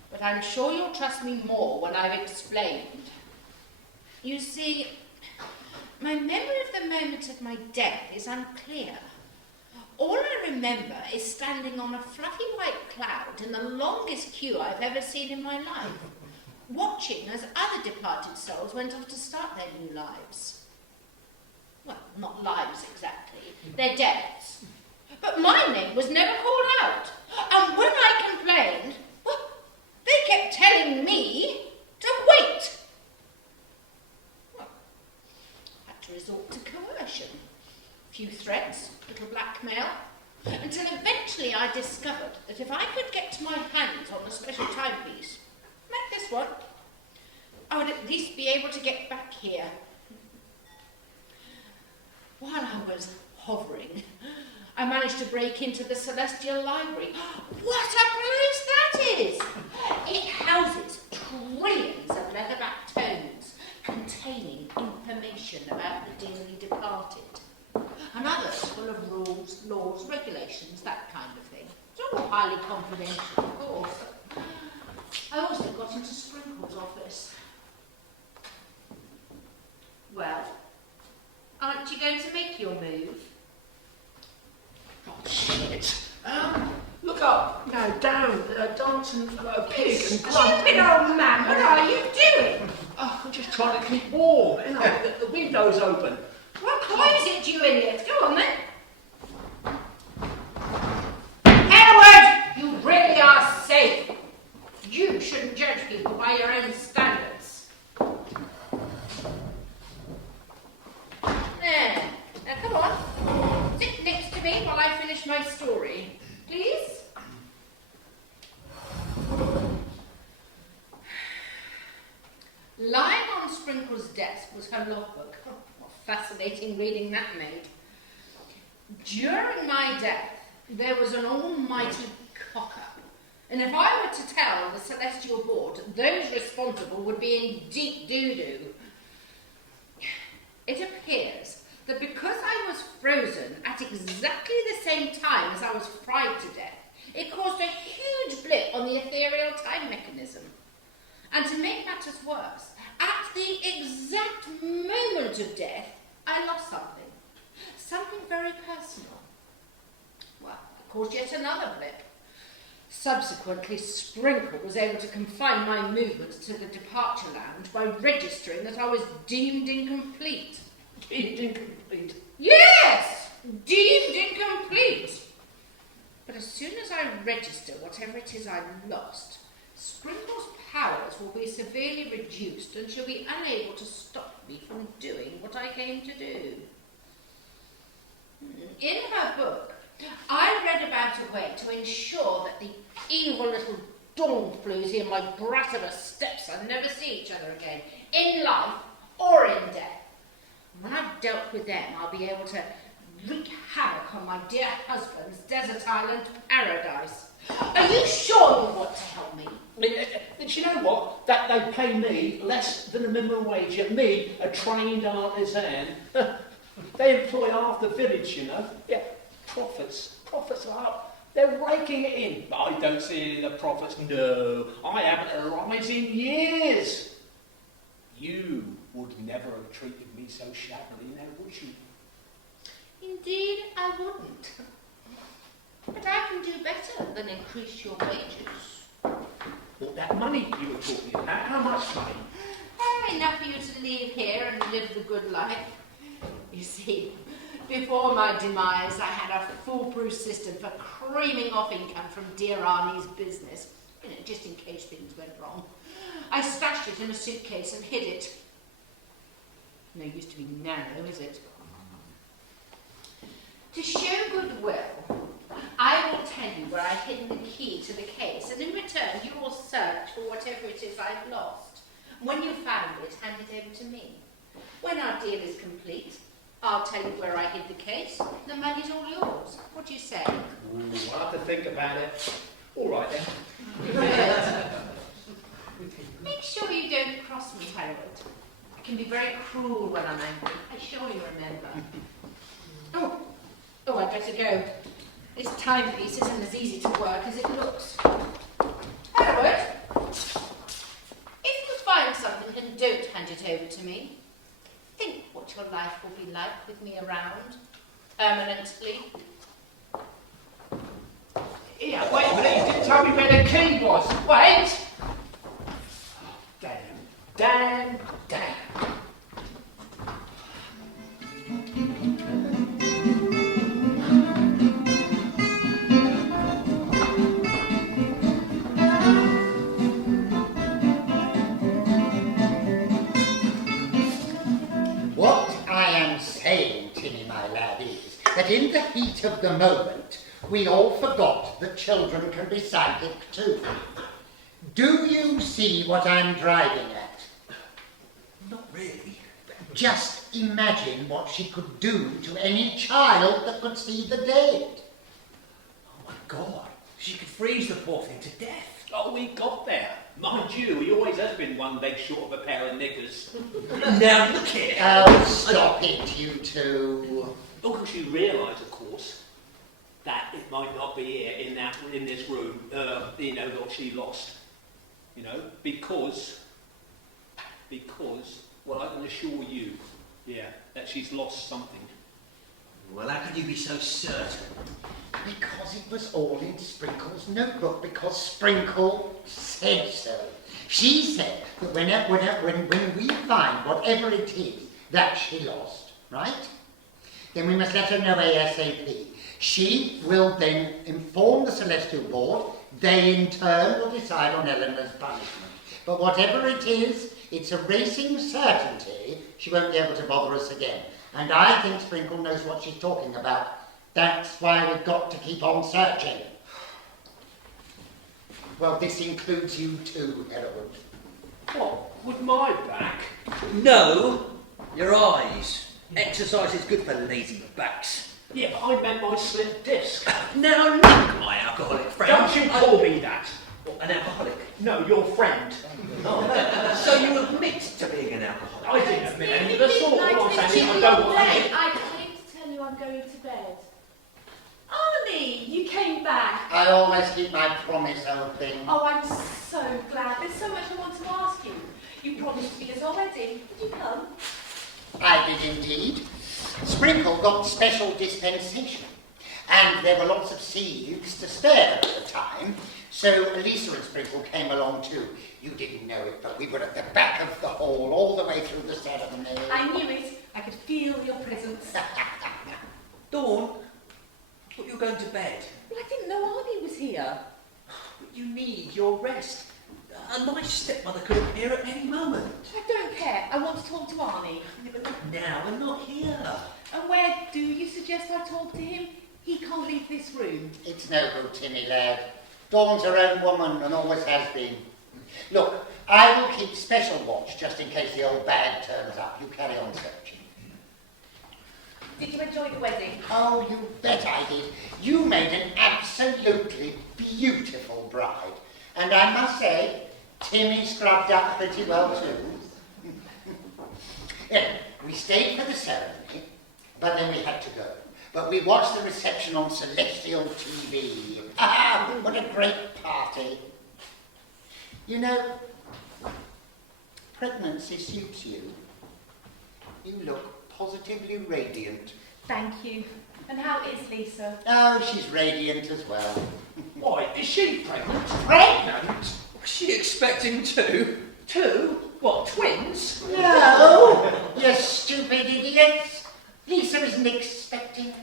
But I'm sure you'll trust me more when I've explained. You see, my memory of the moment of my death is unclear. All I remember is standing on a fluffy white cloud in the longest queue I've ever seen in my life, watching as other departed souls went off to start their new lives. Well, not lives exactly, their deaths. But my name was never called out. And when I complained, well, they kept telling me to wait. Well, I had to resort to coercion. A few threats, a little blackmail, until eventually I discovered that if I could get my hands on the special timepiece, like this one, I would at least be able to get back here. While I was hovering, I managed to break into the Celestial Library. What a place that is! It houses trillions of leatherback tomes containing information about the dearly departed, and others full of rules, laws, regulations, that kind of thing. It's all highly confidential, of course. I also got into Sprinkle's office. Well, aren't you going to make your move? Oh, shit. Look up. No, down. Dance and pig and grunt. Stupid old man, what are you doing? Oh, I'm just trying to keep warm. You know, the window's open. Well, close it, you idiot. Go on then. Hereward, you really are safe. You shouldn't judge people by your own standards. There. Now come on. Sit next to me while I finish my story. Please? Lying on Sprinkle's desk was her logbook. Oh, what fascinating reading that made. During my death, there was an almighty cock-up, and if I were to tell the Celestial Board, those responsible would be in deep doo-doo. It appears that because I was frozen at exactly the same time as I was fried to death, it caused a huge blip on the ethereal time mechanism. And to make matters worse, at the exact moment of death, I lost something. Something very personal. Well, it caused yet another blip. Subsequently, Sprinkle was able to confine my movements to the departure lounge by registering that I was deemed incomplete. Deemed incomplete. Yes! Deemed incomplete! But as soon as I register whatever it is I've lost, Sprinkle's powers will be severely reduced and she'll be unable to stop me from doing what I came to do. In her book, I read about a way to ensure that the evil little dawn floozy and my brat of a stepson never see each other again, in life or in death. When I've dealt with them, I'll be able to wreak havoc on my dear husband's desert island paradise. Are you sure you want to help me? Do you know what? That they pay me less than a minimum wage, yet me, a trained artisan. They employ half the village, you know. Yeah, profits are up. They're raking it in. But I don't see any of the profits. No, I haven't a rise in years. You would never have treated me so shabbily now, would you? Indeed, I wouldn't. But I can do better than increase your wages. What, that money you were talking about? How much money? Enough for you to leave here and live the good life. You see, before my demise, I had a foolproof system for creaming off income from dear Arnie's business, you know, just in case things went wrong. I stashed it in a suitcase and hid it. No use to be narrow, is it? To show goodwill, I will tell you where I've hidden the key to the case, and in return you will search for whatever it is I've lost. When you've found it, hand it over to me. When our deal is complete, I'll tell you where I hid the case. The money's all yours. What do you say? Ooh, I'll have to think about it. All right then. Make sure you don't cross me, Harold. I can be very cruel when I'm angry. I surely remember. Oh, I'd better go. It's timepiece isn't as easy to work as it looks. Hereward, if you find something and don't hand it over to me, think what your life will be like with me around, permanently. Yeah, wait a minute, you didn't tell me where the key was. Wait! Damn. What I am saying, Tinny, my lad, is that in the heat of the moment, we all forgot that children can be psychic too. Do you see what I'm driving at? Not really. Just imagine what she could do to any child that could see the dead. Oh my God, she could freeze the poor thing to death. Oh, we got there. Mind you, he always has been one leg short of a pair of knickers. Now look here. Oh, stop it, you two. Oh, because you realise, of course, that it might not be here in this room, what she lost. Because, well, I can assure you, that she's lost something. Well, how can you be so certain? Because it was all in Sprinkle's notebook, because Sprinkle said so. She said that when we find whatever it is that she lost, right, then we must let her know ASAP. She will then inform the Celestial Board. They in turn will decide on Eleanor's punishment. But whatever it is, it's a racing certainty she won't be able to bother us again. And I think Sprinkle knows what she's talking about. That's why we've got to keep on searching. Well, this includes you too, Hereward. What, with my back? No, your eyes. Exercise is good for lazy backs. Yeah, but I meant my slip disc. Now look, my alcoholic friend. Don't you call me that. What, an alcoholic? No, your friend. Oh, so you admit to being an alcoholic? I didn't admit any of the sort. All I'm saying is I don't want to. I came to tell you I'm going to bed. Arnie, you came back. I always keep my promise, old thing. Oh, I'm so glad. There's so much I want to ask you. You promised me this already. Did you come? I did indeed. Sprinkle got special dispensation, and there were lots of seeds to spare at the time, so Lisa and Sprinkle came along too. You didn't know it, but we were at the back of the hall all the way through the ceremony. I knew it. I could feel your presence. Dawn, I thought you were going to bed. Well, I didn't know Arnie was here. But you need your rest. My stepmother could appear at any moment. I don't care. I want to talk to Arnie. Yeah, but not now, we're not here. And where do you suggest I talk to him? He can't leave this room. It's no good, Timmy lad. Dawn's her own woman and always has been. Look, I will keep special watch just in case the old bag turns up. You carry on searching. Did you enjoy the wedding? Oh, you bet I did. You made an absolutely beautiful bride. And I must say, Timmy scrubbed up pretty well too. Yeah, we stayed for the ceremony, but then we had to go. But we watched the reception on Celestial TV. Ah, what a great party. You know, pregnancy suits you. You look positively radiant. Thank you. And how is Lisa? Oh, she's radiant as well. Why, is she pregnant? Pregnant? Was she expecting two? Two? What, twins? No, you stupid idiots. Lisa isn't expecting.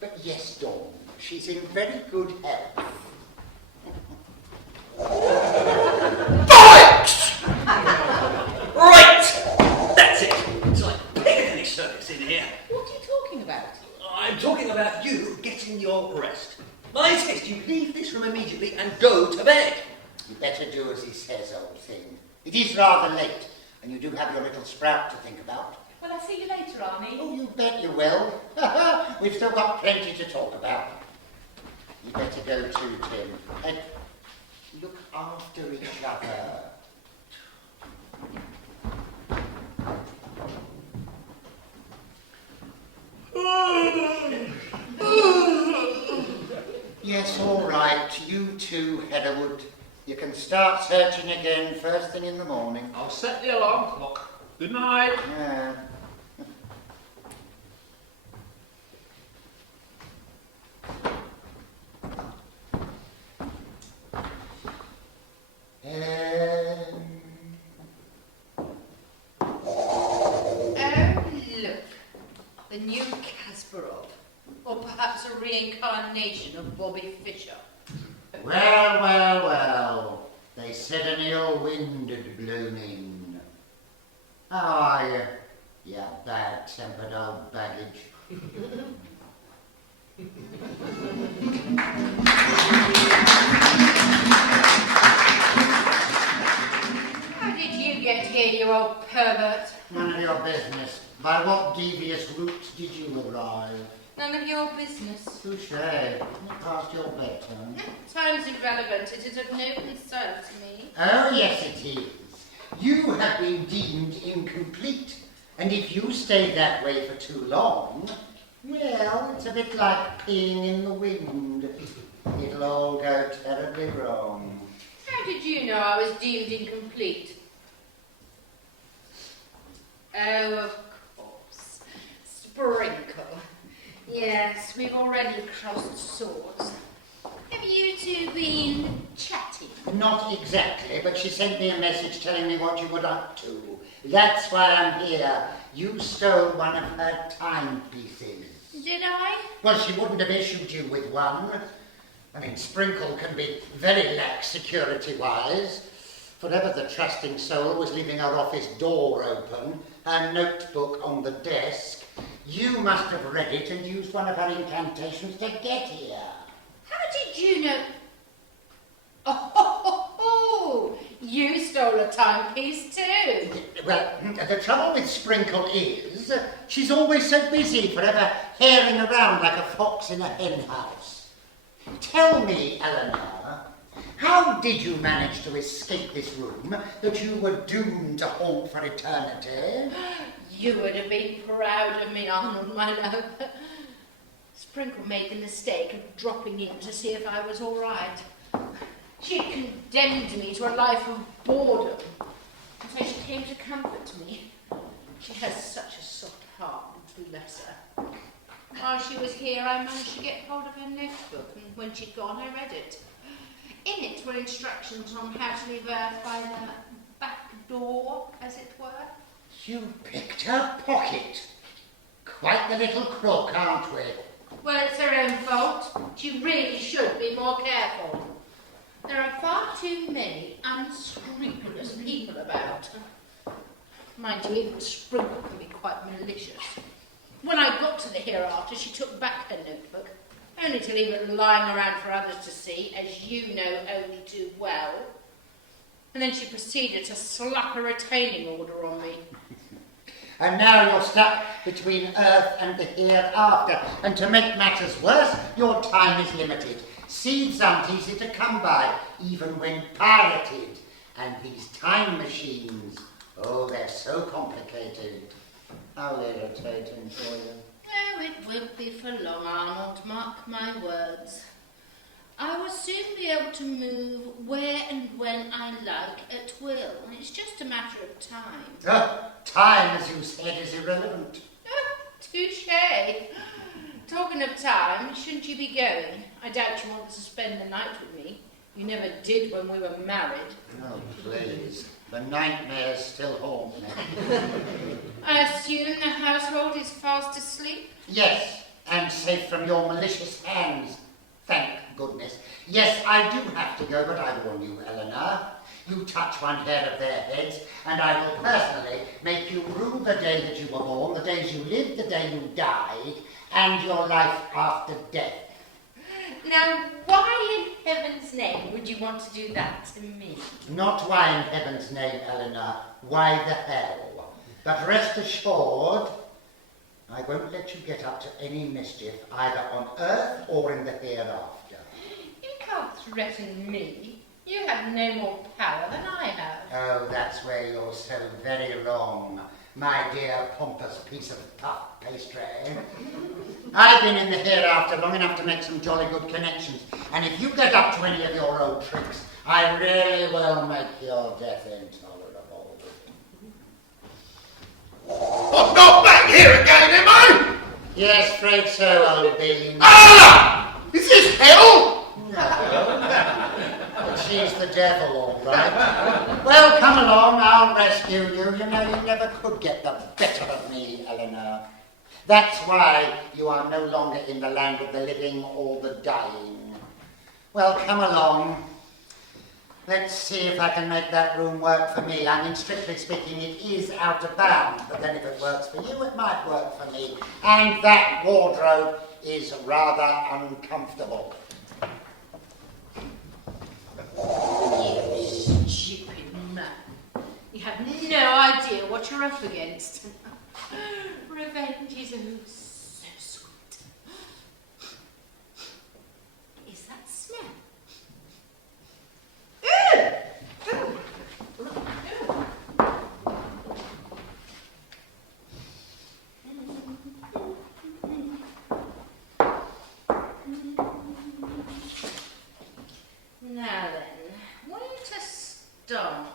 But yes, Dawn, she's in very good health. Bollocks! Right! That's it. It's like Piccadilly Circus in here. What are you talking about? I'm talking about you getting your rest. I suggest you leave this room immediately and go to bed. You better do as he says, old thing. It is rather late, and you do have your little sprout to think about. Well, I'll see you later, Arnie. Oh, you bet you will. We've still got plenty to talk about. You better go too, Tim. And look after each other. Yes, all right. You too, Heatherwood. You can start searching again first thing in the morning. I'll set the alarm clock. Good night. Yeah. Oh, look. The new Kasparov. Or perhaps a reincarnation of Bobby Fischer. Well, well, well. They said an ill wind had blown in. How are you? You bad-tempered old baggage. How did you get here, you old pervert? None of your business. By what devious route did you arrive? None of your business. Touché. Past your bedtime. Time's irrelevant. It is of no concern to me. Oh, yes, it is. You have been deemed incomplete. And if you stay that way for too long, well, it's a bit like peeing in the wind. It'll all go terribly wrong. How did you know I was deemed incomplete? Oh, of course. Sprinkle. Yes, we've already crossed swords. Have you two been chatting? Not exactly, but she sent me a message telling me what you were up to. That's why I'm here. You stole one of her timepieces. Did I? Well, she wouldn't have issued you with one. I mean, Sprinkle can be very lax security-wise. Forever the trusting soul was leaving her office door open, her notebook on the desk. You must have read it and used one of her incantations to get here. How did you know? Oh, you stole a timepiece too. Well, the trouble with Sprinkle is she's always so busy, forever hairing around like a fox in a hen house. Tell me, Eleanor, how did you manage to escape this room that you were doomed to haunt for eternity? You would have been proud of me, Arnold, my love. Sprinkle made the mistake of dropping in to see if I was all right. She had condemned me to a life of boredom, and so she came to comfort me. She has such a soft heart, bless her. While she was here, I managed to get hold of her notebook, and when she'd gone, I read it. In it were instructions on how to leave Earth by the back door, as it were. You picked her pocket. Quite the little crook, aren't we? Well, it's her own fault. She really should be more careful. There are far too many unscrupulous people about. Mind you, even Sprinkle can be quite malicious. When I got to the hereafter, she took back her notebook, only to leave it lying around for others to see, as you know only too well. And then she proceeded to slap a retaining order on me. And now you're stuck between Earth and the hereafter. And to make matters worse, your time is limited. Seeds aren't easy to come by, even when pirated. And these time machines, oh, they're so complicated. How irritating for you. Oh, it won't be for long, Arnold, mark my words. I will soon be able to move where and when I like at will. It's just a matter of time. Time, as you said, is irrelevant. Oh, touché. Talking of time, shouldn't you be going? I doubt you want to spend the night with me. You never did when we were married. Oh, please. The nightmares still haunt me. I assume the household is fast asleep? Yes, and safe from your malicious hands. Thank goodness. Yes, I do have to go, but I warn you, Eleanor. You touch one hair of their heads, and I will personally make you rue the day that you were born, the days you lived, the day you died, and your life after death. Now, why in heaven's name would you want to do that to me? Not why in heaven's name, Eleanor, why the hell? But rest assured, I won't let you get up to any mischief, either on Earth or in the hereafter. You can't threaten me. You have no more power than I have. Oh, that's where you're so very wrong, my dear pompous piece of puff pastry. I've been in the hereafter long enough to make some jolly good connections, And if you get up to any of your old tricks, I really will make your death intolerable. I'm not back here again, am I? Yes, afraid so, old bean. Ah! Is this hell? But she's the devil, all right. Well, come along, I'll rescue you. You know, you never could get the better of me, Eleanor. That's why you are no longer in the land of the living or the dying. Well, come along. Let's see if I can make that room work for me. I mean, strictly speaking, it is out of bounds, but then if it works for you, it might work for me. And that wardrobe is rather uncomfortable. You stupid man. You have no idea what you're up against. Revenge is oh so sweet. Is that smell? Now then, where to start?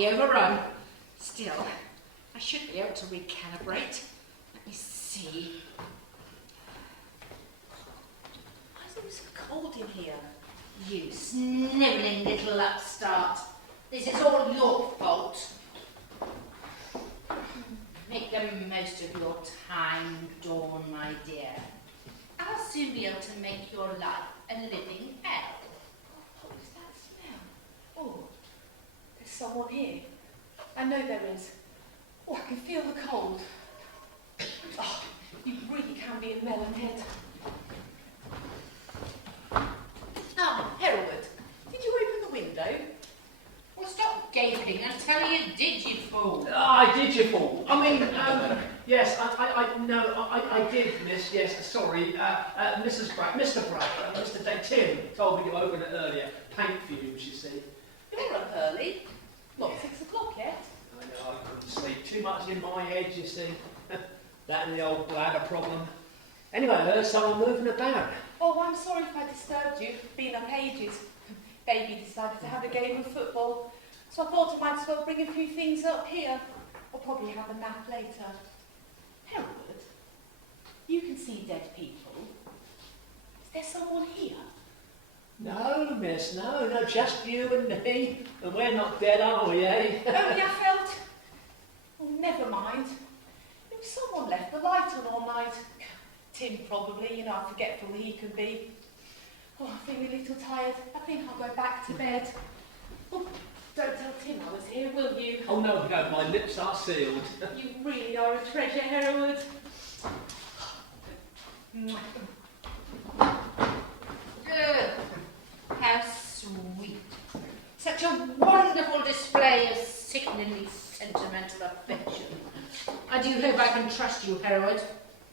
Overrun. Still, I should be able to recalibrate. Let me see. Why is it so cold in here? You snivelling little upstart. This is all your fault. Make the most of your time, Dawn, my dear. I'll soon be able to make your life a living hell. What was that smell? Oh, there's someone here. I know there is. Oh, I can feel the cold. Oh, you really can be a melonhead. Ah, Hereward, did you open the window? Well, stop gaping and tell you did, you fool. I did, you fool. I mean, yes, I did, miss, yes, sorry. Mr. Pratt, Mr. Tim told me to open it earlier. Paint fumes, you see. You're up early. Not 6 o'clock yet. I know, I couldn't sleep. Too much in my head, you see. That and the old bladder problem. Anyway, I heard someone moving about. Oh, I'm sorry if I disturbed you. Been up ages. Baby decided to have a game of football, so I thought I might as well bring a few things up here. I'll probably have a nap later. Hereward, you can see dead people. Is there someone here? No, miss, no, just you and me. And we're not dead, are we, eh? Oh, you felt? Oh, never mind. There was someone left the light on all night. Tim, probably, you know how forgetful he can be. Oh, I'm feeling a little tired. I think I'll go back to bed. Oh, don't tell Tim I was here, will you? Oh, no, my lips are sealed. You really are a treasure, Hereward. Good. How sweet. Such a wonderful display of sickeningly sentimental affection. I do hope I can trust you, Hereward.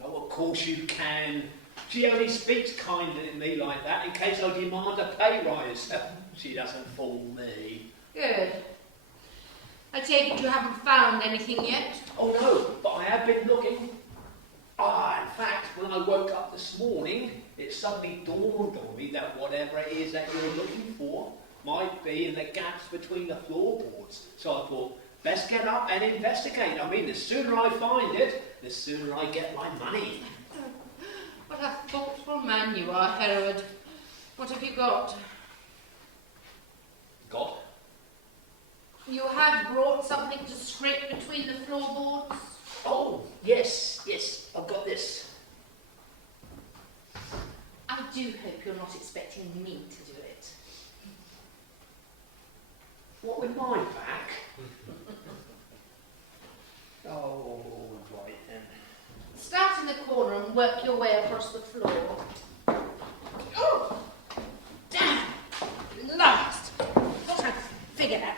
Oh, of course you can. She only speaks kindly to me like that in case I demand a pay rise. She doesn't fool me. Good. I take it you haven't found anything yet? Oh no, but I have been looking. In fact, when I woke up this morning, it suddenly dawned on me that whatever it is that you're looking for might be in the gaps between the floorboards. So I thought, best get up and investigate. I mean, the sooner I find it, the sooner I get my money. What a thoughtful man you are, Hereward. What have you got? Got? You have brought something to scrape between the floorboards? Oh, yes, I've got this. I do hope you're not expecting me to do it. What, with my back? Oh, right then. Start in the corner and work your way across the floor. Oh! Damn!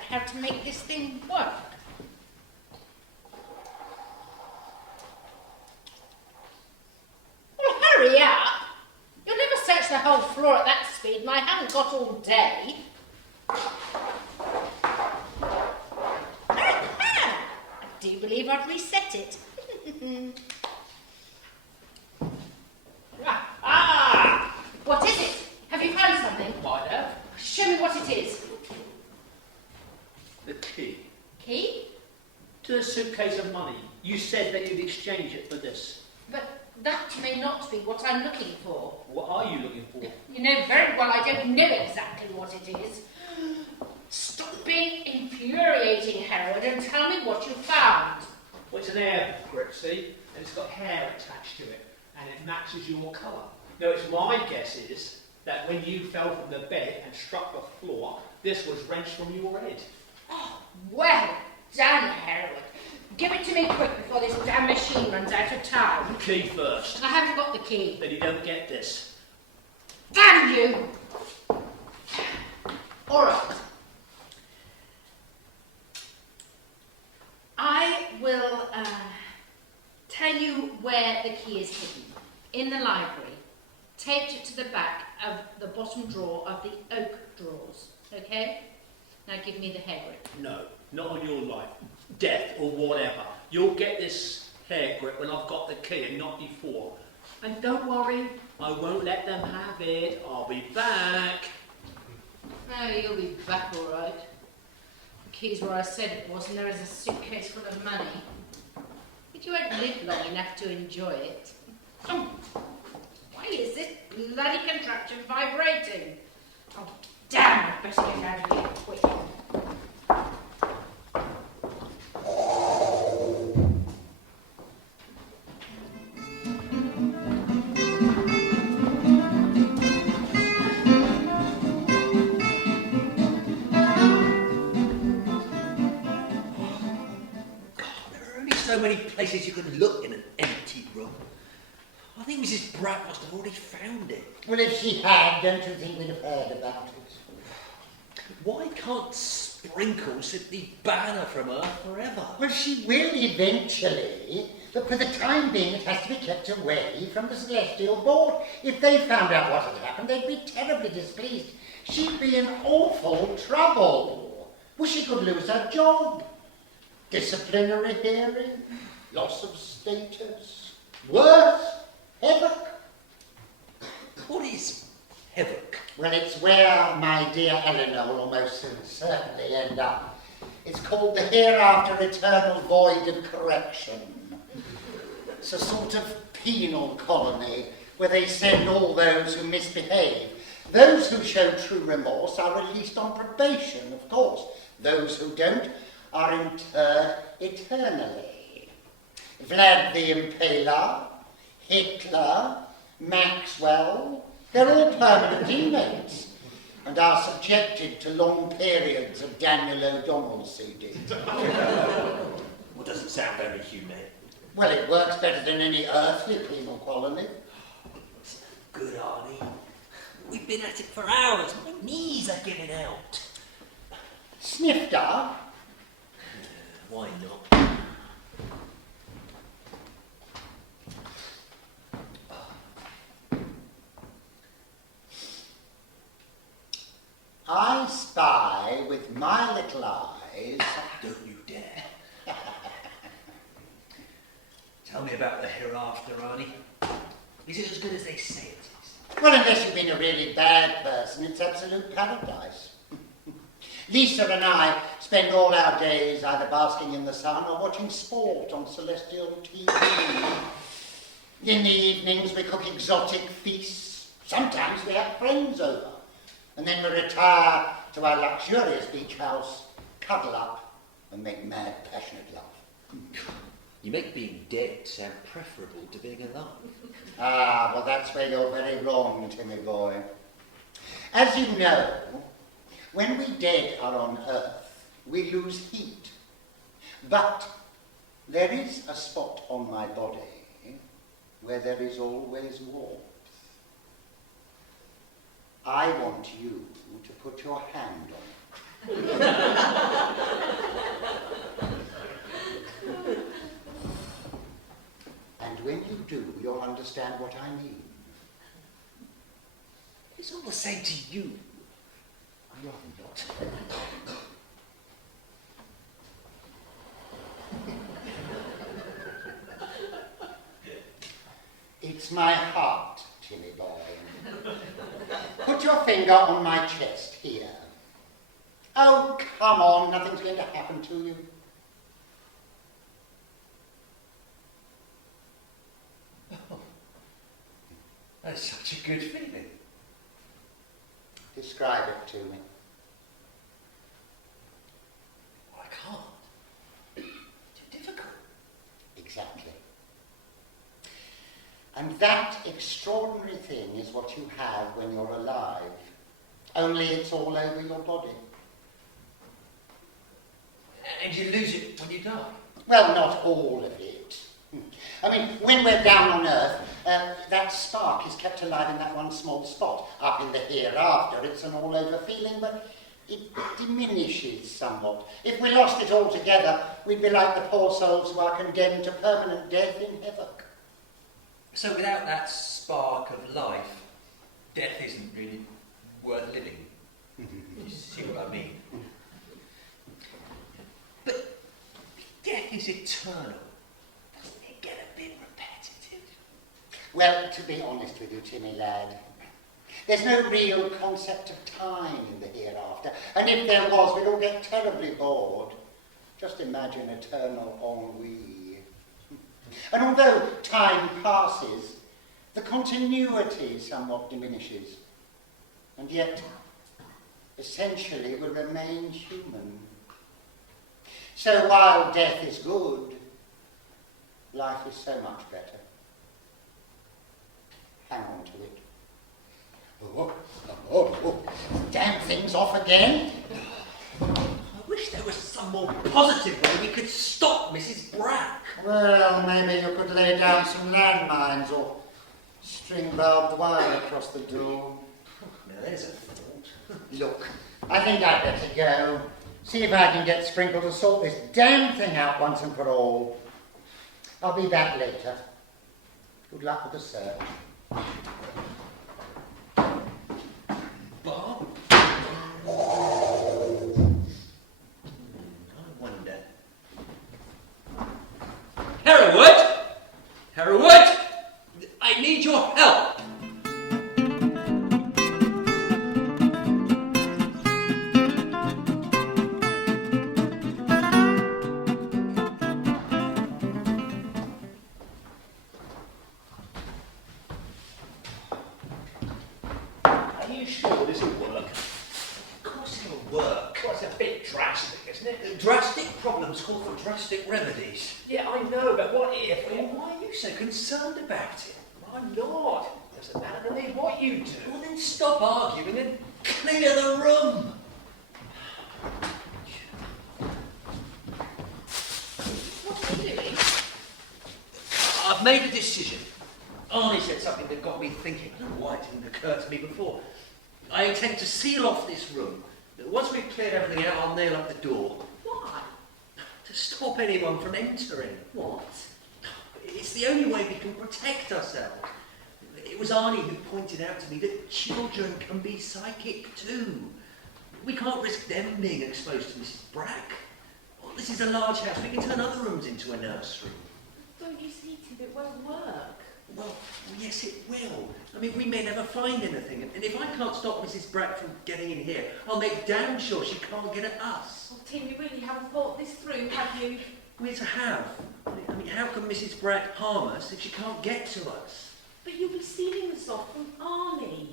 how to make this thing work. Well, hurry up! You'll never search the whole floor at that speed, and I haven't got all day. I do believe I've reset it. What is it? Have you found something? Might have. Show me what it is. The key. Key? To the suitcase of money. You said that you'd exchange it for this. But that may not be what I'm looking for. What are you looking for? You know very well I don't know exactly what it is. Stop being infuriating, Herod, and tell me what you found. Well, it's an air grip, see? And it's got hair attached to it. And it matches your colour. Now, it's my guess is that when you fell from the bed and struck the floor, this was wrenched from your head. Oh, well done, Herod. Give it to me quick before this damn machine runs out of time. Key first. I haven't got the key. Then you don't get this. Damn you! All right. I will tell you where the key is hidden. In the library, taped to the back of the bottom drawer of the oak drawers. Okay? Now give me the hair grip. No, not on your life. Death or whatever. You'll get this hair grip when I've got the key and not before. And don't worry, I won't let them have it. I'll be back. Oh, you'll be back all right. The key's where I said it was, and there is a suitcase full of money. But you won't live long enough to enjoy it. Oh, why is this bloody contraption vibrating? Oh, damn, I'd better get out of here quick. So many places you could look in an empty room. I think Mrs. Bratt must have already found it. Well, if she had, don't you think we'd have heard about it? Why can't Sprinkle simply ban her from Earth forever? Well, she will eventually, but for the time being it has to be kept away from the Celestial Board. If they found out what had happened, they'd be terribly displeased. She'd be in awful trouble. Well, she could lose her job. Disciplinary hearing, loss of status, worse, havoc. What is havoc? Well, it's where my dear Eleanor will almost certainly end up. It's called the hereafter eternal void of correction. It's a sort of penal colony where they send all those who misbehave. Those who show true remorse are released on probation, of course. Those who don't are interred eternally. Vlad the Impaler, Hitler, Maxwell, they're all permanent inmates and are subjected to long periods of Daniel O'Donnell CD. Well, doesn't sound very humane. Well, it works better than any earthly penal colony. It's no good, Arnie. We've been at it for hours. My knees are giving out. Snifter? Why not? I spy with my little eyes. Don't you dare. Tell me about the hereafter, Arnie. Is it as good as they say it is? Well, unless you've been a really bad person, it's absolute paradise. Lisa and I spend all our days either basking in the sun or watching sport on celestial TV. In the evenings we cook exotic feasts. Sometimes we have friends over. And then we retire to our luxurious beach house, cuddle up and make mad, passionate love. You make being dead sound preferable to being alive. Ah, well, that's where you're very wrong, Timmy boy. As you know, when we dead are on Earth, we lose heat. But there is a spot on my body where there is always warmth. I want you to put your hand on it. And when you do, you'll understand what I mean. It's all the same to you. You're not. It's my heart, Timmy boy. Put your finger on my chest here. Oh, come on, nothing's going to happen to you. Oh, that's such a good feeling. Describe it to me. I can't. Too difficult. Exactly. And that extraordinary thing is what you have when you're alive. Only it's all over your body. And you lose it when you die. Well, not all of it. I mean, when we're down on Earth, that spark is kept alive in that one small spot. Up in the hereafter, it's an all-over feeling, but it diminishes somewhat. If we lost it altogether, we'd be like the poor souls who are condemned to permanent death in heaven. So without that spark of life, death isn't really worth living. You see what I mean? But death is eternal. Doesn't it get a bit repetitive? Well, to be honest with you, Timmy lad, there's no real concept of time in the hereafter. And if there was, we'd all get terribly bored. Just imagine eternal ennui. And although time passes, the continuity somewhat diminishes. And yet, essentially, we remain human. So while death is good, life is so much better. Hang on to it. Oh, damn thing's off again. I wish there was some more positive way we could stop Mrs. Brack. Well, maybe you could lay down some landmines or string barbed wire across the door. Now there's a thought. Look, I think I'd better go. See if I can get Sprinkle to sort this damn thing out once and for all. I'll be back later. Good luck with the search. Bob? I wonder. Hereward! I need your help! Are you sure this will work? Of course it'll work. Well, it's a bit drastic, isn't it? Drastic problems call for drastic remedies. Yeah, I know, but what if? Well, why are you so concerned about it? I'm not. It doesn't matter to me what you do. Well, then stop arguing and clear the room. What are you doing? I've made a decision. Arnie said something that got me thinking. I don't know why it didn't occur to me before. I intend to seal off this room. Once we've cleared everything out, I'll nail up the door. Why? To stop anyone from entering. What? It's the only way we can protect ourselves. It was Arnie who pointed out to me that children can be psychic too. We can't risk them being exposed to Mrs. Brack. Well, this is a large house. We can turn other rooms into a nursery. Don't you see, Tim, it won't work. Well, yes, it will. I mean, we may never find anything. And if I can't stop Mrs. Brack from getting in here, I'll make damn sure she can't get at us. Well, Tim, you really haven't thought this through, have you? We're to have. I mean, how can Mrs. Brack harm us if she can't get to us? But you'll be sealing this off from Arnie.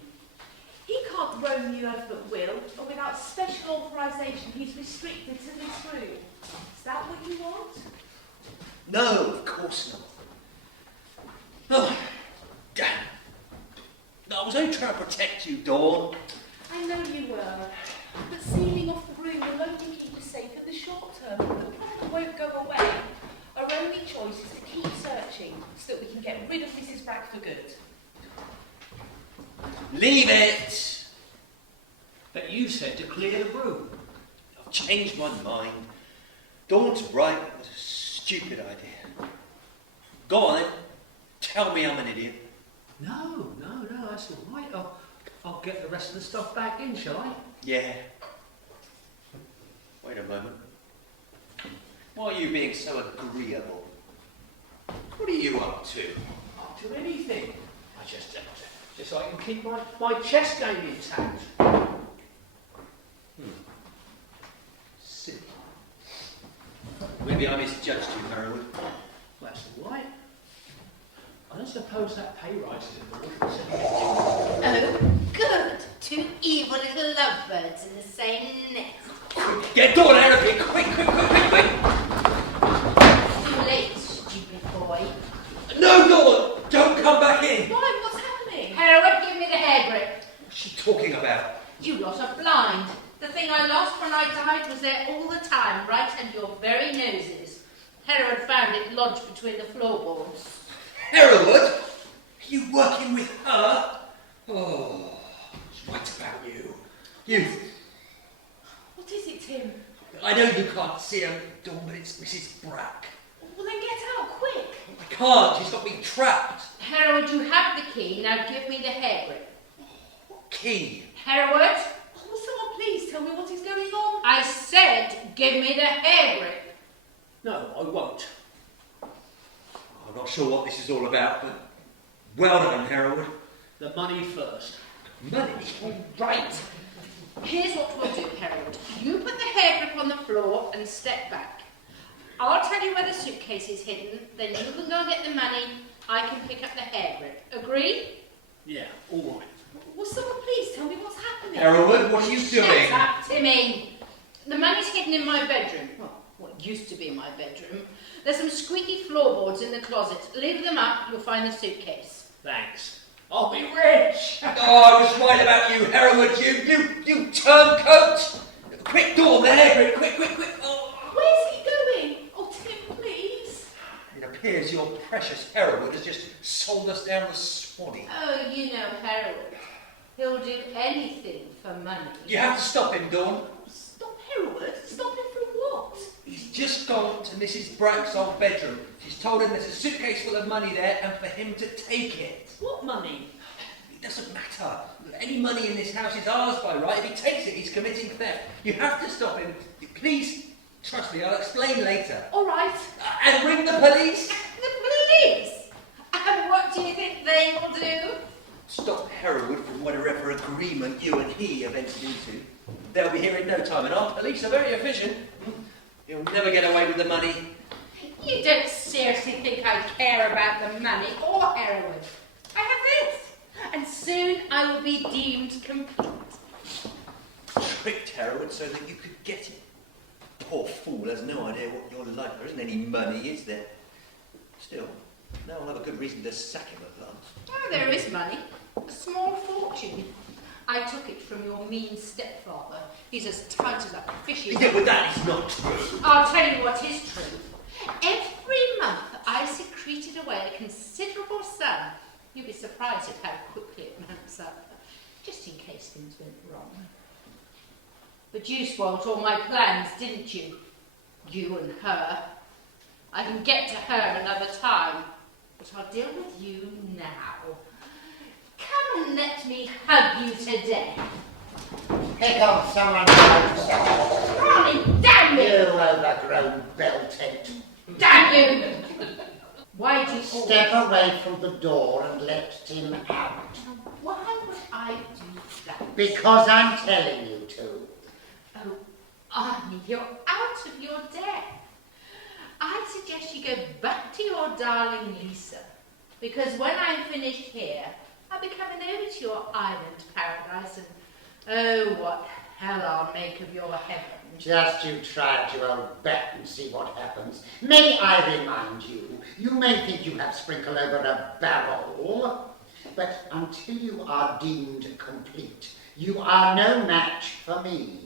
He can't roam you over at will, and without special authorisation, he's restricted to this room. Is that what you want? No, of course not. Oh, damn. I was only trying to protect you, Dawn. I know you were, but sealing off the room will only keep us safe in the short term. The problem won't go away. Our only choice is to keep searching so that we can get rid of Mrs. Brack for good. Leave it. But you said to clear the room. changed my mind. Dawn's right, it was a stupid idea. Go on then, tell me I'm an idiot. No, that's all right. I'll get the rest of the stuff back in, shall I? Yeah. Wait a moment. Why are you being so agreeable? What are you up to? Up to anything. I just so I can keep my chess game intact. Silly. Maybe I misjudged you, Harold. That's all right. I don't suppose that pay rise is in the order. Oh, good. Two evil little lovebirds in the same nest. Get Dawn out of here! Quick! Too late, stupid boy. No, Dawn! Don't come back in! Why? What's happening? Hereward, give me the hair grip. What's she talking about? You lot are blind. The thing I lost when I died was there all the time, right under your very noses. Hereward found it lodged between the floorboards. Hereward? Are you working with her? Oh, it's right about you. You. What is it, Tim? I know you can't see her, Dawn, but it's Mrs. Brack. Well, then get out, quick. I can't, she's got me trapped. Hereward, you have the key. Now give me the hair grip. What key? Hereward, Will someone please tell me what is going on? I said give me the hair grip. No, I won't. I'm not sure what this is all about, but well done, Hereward. The money first. Money? Right. Here's what we'll do, Hereward. You put the hair grip on the floor and step back. I'll tell you where the suitcase is hidden, then you can go and get the money. I can pick up the hair grip. Agree? Yeah, all right. Will someone please tell me what's happening? Hereward, what are you doing? Shut up, Timmy. The money's hidden in my bedroom. Well, what used to be my bedroom. There's some squeaky floorboards in the closet. Leave them up, you'll find the suitcase. Thanks. I'll be rich. Oh, I was right about you, Hereward, you turncoat! Quick, Dawn, the hair grip, quick! Oh. Where's he going? Oh, Tim, please. It appears your precious Hereward has just sold us down the Swanee. Oh, you know Hereward. He'll do anything for money. You have to stop him, Dawn. Stop Hereward? Stop him from what? He's just gone to Mrs. Brack's old bedroom. She's told him there's a suitcase full of money there and for him to take it. What money? It doesn't matter. Any money in this house is ours by right. If he takes it, he's committing theft. You have to stop him. Please, trust me, I'll explain later. All right. And ring the police. The police? And what do you think they will do? Stop Hereward from whatever agreement you and he have entered into. They'll be here in no time, and our police are very efficient. You'll never get away with the money. You don't seriously think I care about the money or Hereward. I have this, and soon I will be deemed complete. Tricked Hereward so that you could get it. Poor fool has no idea what you're like. There isn't any money, is there? Still, now I'll have a good reason to sack him at last. Oh, there is money. A small fortune. I took it from your mean stepfather. He's as tight as a fish. Yeah, but that is not true. I'll tell you what is true. Every month I secreted away a considerable sum. You'd be surprised at how quickly it mounts up, just in case things went wrong. But you spoilt all my plans, didn't you? You and her. I can get to her another time, but I'll deal with you now. Come and let me hug you to death. Pick on someone else. Ronnie, damn You you! overgrown bell-tent. Damn you! Why do you Step away from the door and let Tim out. Why would I do that? Because I'm telling you to. Oh, Arnie, you're out of your depth. I suggest you go back to your darling Lisa, because when I'm finished here, I'll be coming over to your island paradise and, oh, what hell I'll make of your heaven. Just you try at your own bet and see what happens. May I remind you, you may think you have sprinkled over a barrel, but until you are deemed complete, you are no match for me.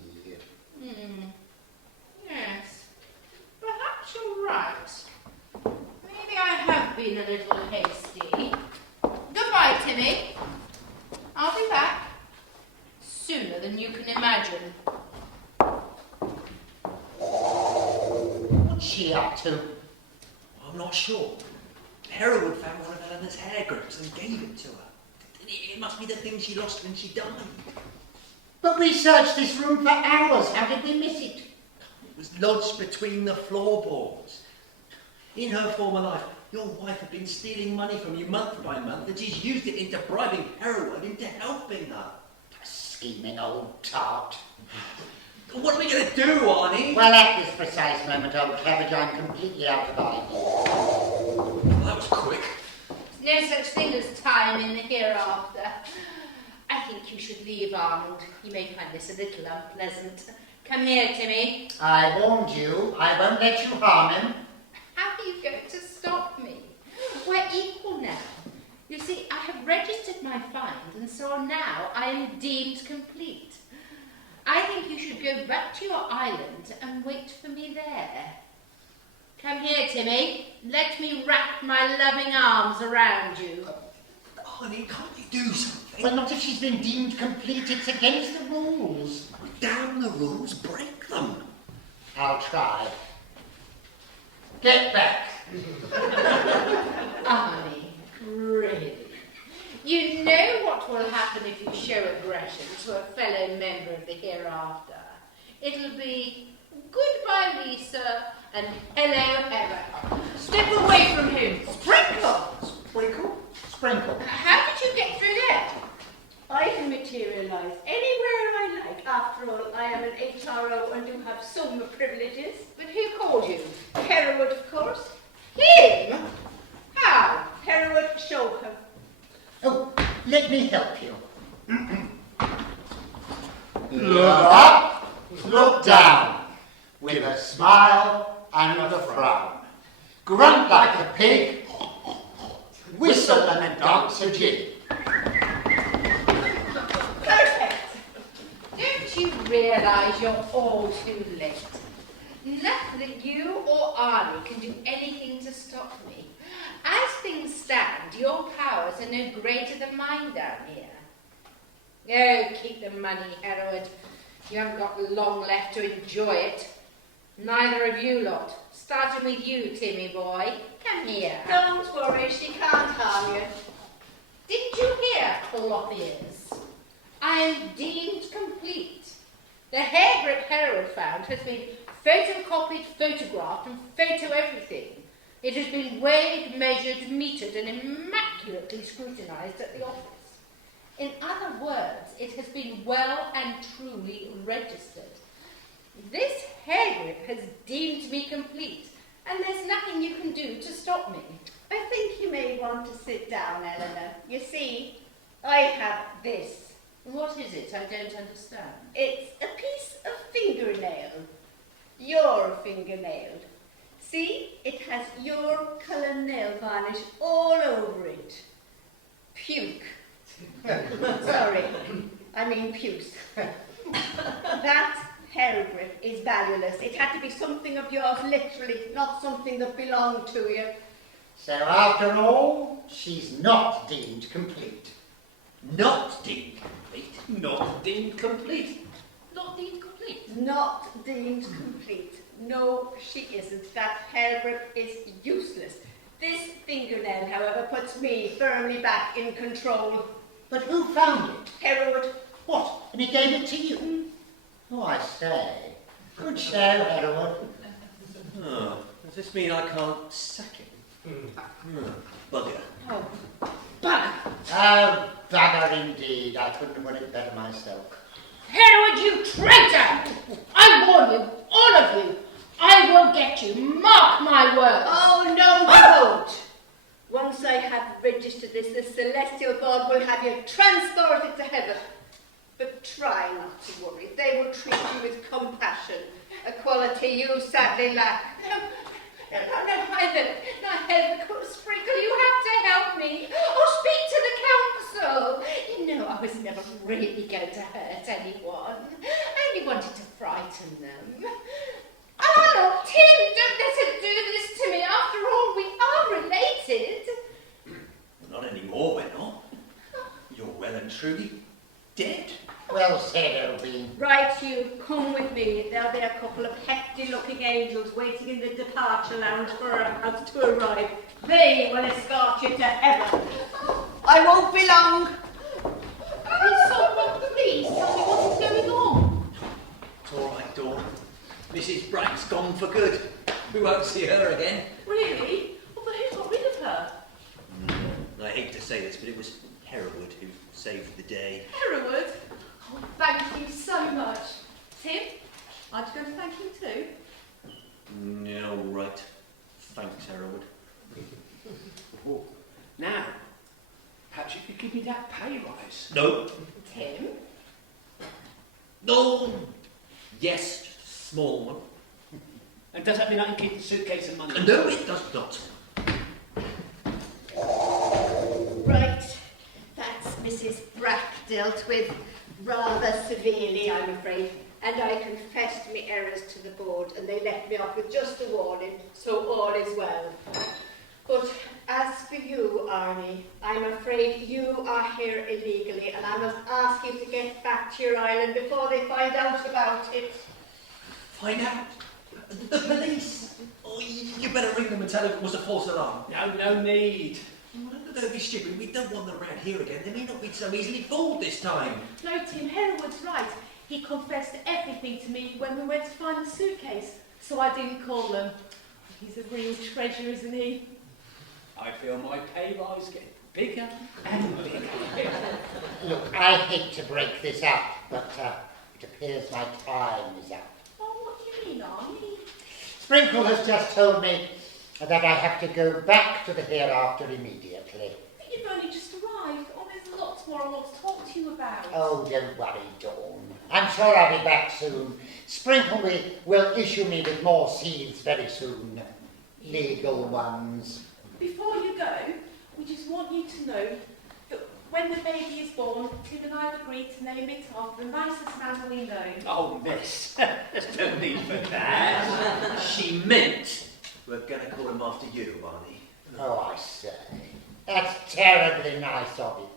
Yes, perhaps you're right. Maybe I have been a little hasty. Goodbye, Timmy. I'll be back sooner than you can imagine. What's she up to? I'm not sure. Hereward found one of Eleanor's hair grips and gave it to her. It must be the thing she lost when she died. But we searched this room for hours. How did we miss it? It was lodged between the floorboards. In her former life, your wife had been stealing money from you month by month, and she's used it into bribing Hereward into helping her. A scheming old tart. What are we going to do, Arnie? Well, at this precise moment, old Cabbage, I'm completely out of ideas. Well, that was quick. There's no such thing as time in the hereafter. I think you should leave, Arnold. You may find this a little unpleasant. Come here, Timmy. I warned you. I won't let you harm him. How are you going to stop me? We're equal now. You see, I have registered my find, and so now I am deemed complete. I think you should go back to your island and wait for me there. Come here, Timmy. Let me wrap my loving arms around you. Arnie, can't you do something? Well, not if she's been deemed complete. It's against the rules. Damn the rules, break them. I'll try. Get back. Arnie, really? You know what will happen if you show aggression to a fellow member of the hereafter. It'll be goodbye, Lisa, and hello, Heather. Step away from him. Sprinkle! Sprinkle? Sprinkle. How did you get through there? I can materialise anywhere I like. After all, I am an HRO and do have some privileges. But who called you? Hereward, of course. Him? How? Hereward showed her. Oh, let me help you. Look up, look down, with a smile and a frown. Grunt like a pig, whistle and dance a jig. Perfect. Don't you realise you're all too late? Not that you or Arnie can do anything to stop me. As things stand, your powers are no greater than mine down here. Oh, keep the money, Hereward. You haven't got long left to enjoy it. Neither of you lot. Starting with you, Timmy boy. Come here. Don't worry, she can't harm you. Didn't you hear, cloth ears? I am deemed complete. The hair grip Hereward found has been photocopied, photographed, and photo everything. It has been weighed, measured, metered, and immaculately scrutinised at the office. In other words, it has been well and truly registered. This hair grip has deemed me complete, and there's nothing you can do to stop me. I think you may want to sit down, Eleanor. You see, I have this. What is it? I don't understand. It's a piece of fingernail. Your fingernail. See, it has your colour nail varnish all over it. Puke. Sorry, I mean puce. That hair grip is valueless. It had to be something of yours, literally, not something that belonged to you. So after all, she's not deemed complete. Not deemed complete. Not deemed complete. Not deemed complete. Not deemed complete. No, she isn't. That hair grip is useless. This fingernail, however, puts me firmly back in control. But who found it? Hereward. What? And he gave it to you? Oh, I say. Good show, Hereward. Oh, does this mean I can't sack him? Bugger. Oh, bugger. Oh, bugger indeed. I couldn't have put it better myself. Hereward, you traitor! I warn you, all of you, I will get you, mark my words. Oh, no, you won't. Once I have registered this, the celestial board will have you transported to heaven. But try not to worry. They will treat you with compassion, a quality you sadly lack. No, Heather, Sprinkle, you have to help me. Or speak to the council. You know I was never really going to hurt anyone. I only wanted to frighten them. Arnold, Tim, don't let her do this to me. After all, we are related. Not anymore, we're not. You're well and truly dead. Well said, Elvine. Right, you come with me. There'll be a couple of hefty-looking angels waiting in the departure lounge for us to arrive. They will escort you to heaven. I won't be long. Will someone please tell me what is going on? It's all right, Dawn. Mrs. Brack's gone for good. We won't see her again. Really? Well, but who got rid of her? I hate to say this, but it was Hereward who saved the day. Hereward? Oh, thank you so much. Tim, aren't you going to thank him too? Yeah, all right. Thanks, Hereward. Oh, now, perhaps you could give me that pay rise. No. Tim? No. Yes, just a small one. And does that mean I can keep the suitcase of money? No, it does not. Right, that's Mrs. Brack dealt with rather severely, I'm afraid. And I confessed my errors to the board, and they let me off with just a warning, so all is well. But as for you, Arnie, I'm afraid you are here illegally, and I must ask you to get back to your island before they find out about it. Find out. The police. Oh, you better ring them and tell them it was a false alarm. No need. Don't be stupid. We don't want them around here again. They may not be so easily fooled this time. No, Tim, Hereward's right. He confessed everything to me when we went to find the suitcase, so I didn't call them. He's a real treasure, isn't he? I feel my pay rise getting bigger and bigger. Look, I hate to break this up, but it appears my time is up. Oh, what do you mean, Arnie? Sprinkle has just told me that I have to go back to the hereafter immediately. But you've only just arrived. Oh, there's lots more I want to talk to you about. Oh, don't worry, Dawn. I'm sure I'll be back soon. Sprinkle will issue me with more seeds very soon. Legal ones. Before you go, we just want you to know that when the baby is born, Tim and I have agreed to name it after the nicest man we know. Oh, miss. There's no need for that. She meant we're going to call him after you, Arnie. Oh, I say. That's terribly nice of you.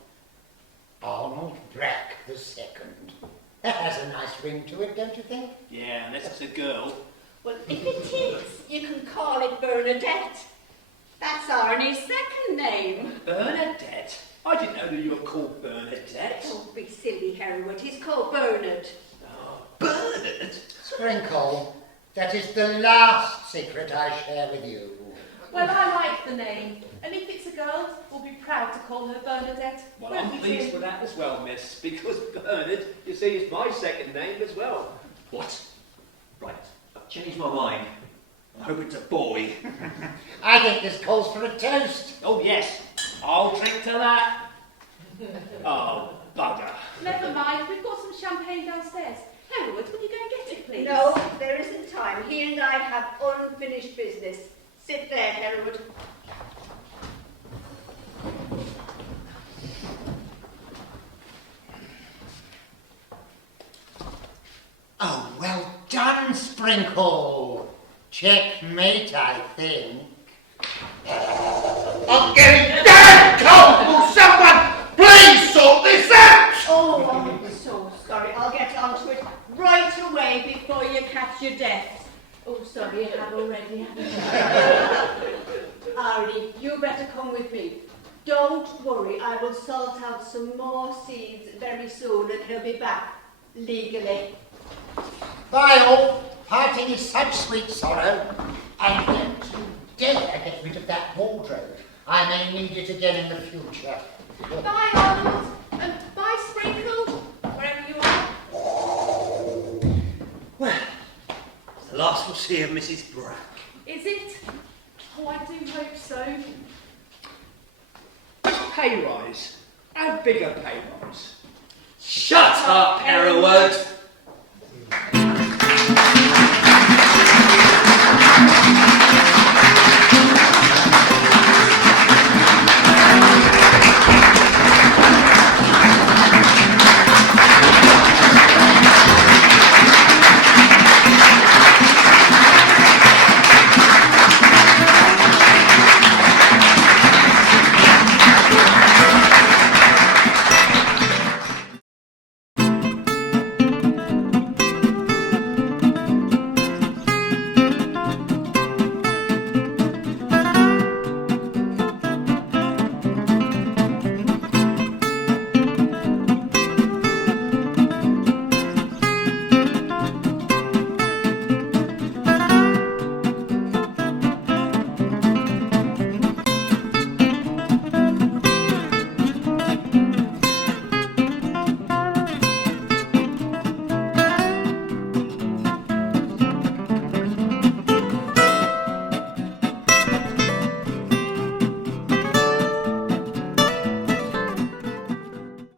Arnold Brack the Second. That has a nice ring to it, don't you think? Yeah, unless it's a girl. Well, if it is, you can call it Bernadette. That's Arnie's second name. Bernadette? I didn't know that you were called Bernadette. Don't be silly, Hereward. He's called Bernard. Oh, Bernard? Sprinkle, that is the last secret I share with you. Well, I like the name, and if it's a girl, we'll be proud to call her Bernadette. well, Won't I'm we, pleased Tim? with that as well, miss, because Bernard, you see, is my second name as well. What? Right, I've changed my mind. I hope it's a boy. I think this calls for a toast. Oh, yes, I'll drink to that. Oh, bugger. Never mind, we've got some champagne downstairs. Hereward, will you go and get it, please? No, there isn't time. He and I have unfinished business. Sit there, Hereward. Oh, well done, Sprinkle. Checkmate, I think. I'm getting damn cold! Will someone please sort this out? Oh, I'm so sorry. I'll get onto it right away before you catch your death. Oh, sorry, I have already. Ari, you better come with me. Don't worry, I will sort out some more seeds very soon and he'll be back legally. Bye all. Parting is such sweet sorrow. And don't you dare get rid of that wardrobe. I may need it again in the future. Bye, Arnold. And bye, Sprinkle, wherever you are. Well, it's the last we'll see of Mrs. Brack. Is it? Oh, I do hope so. Pay rise. A bigger pay rise. Shut up, Hereward!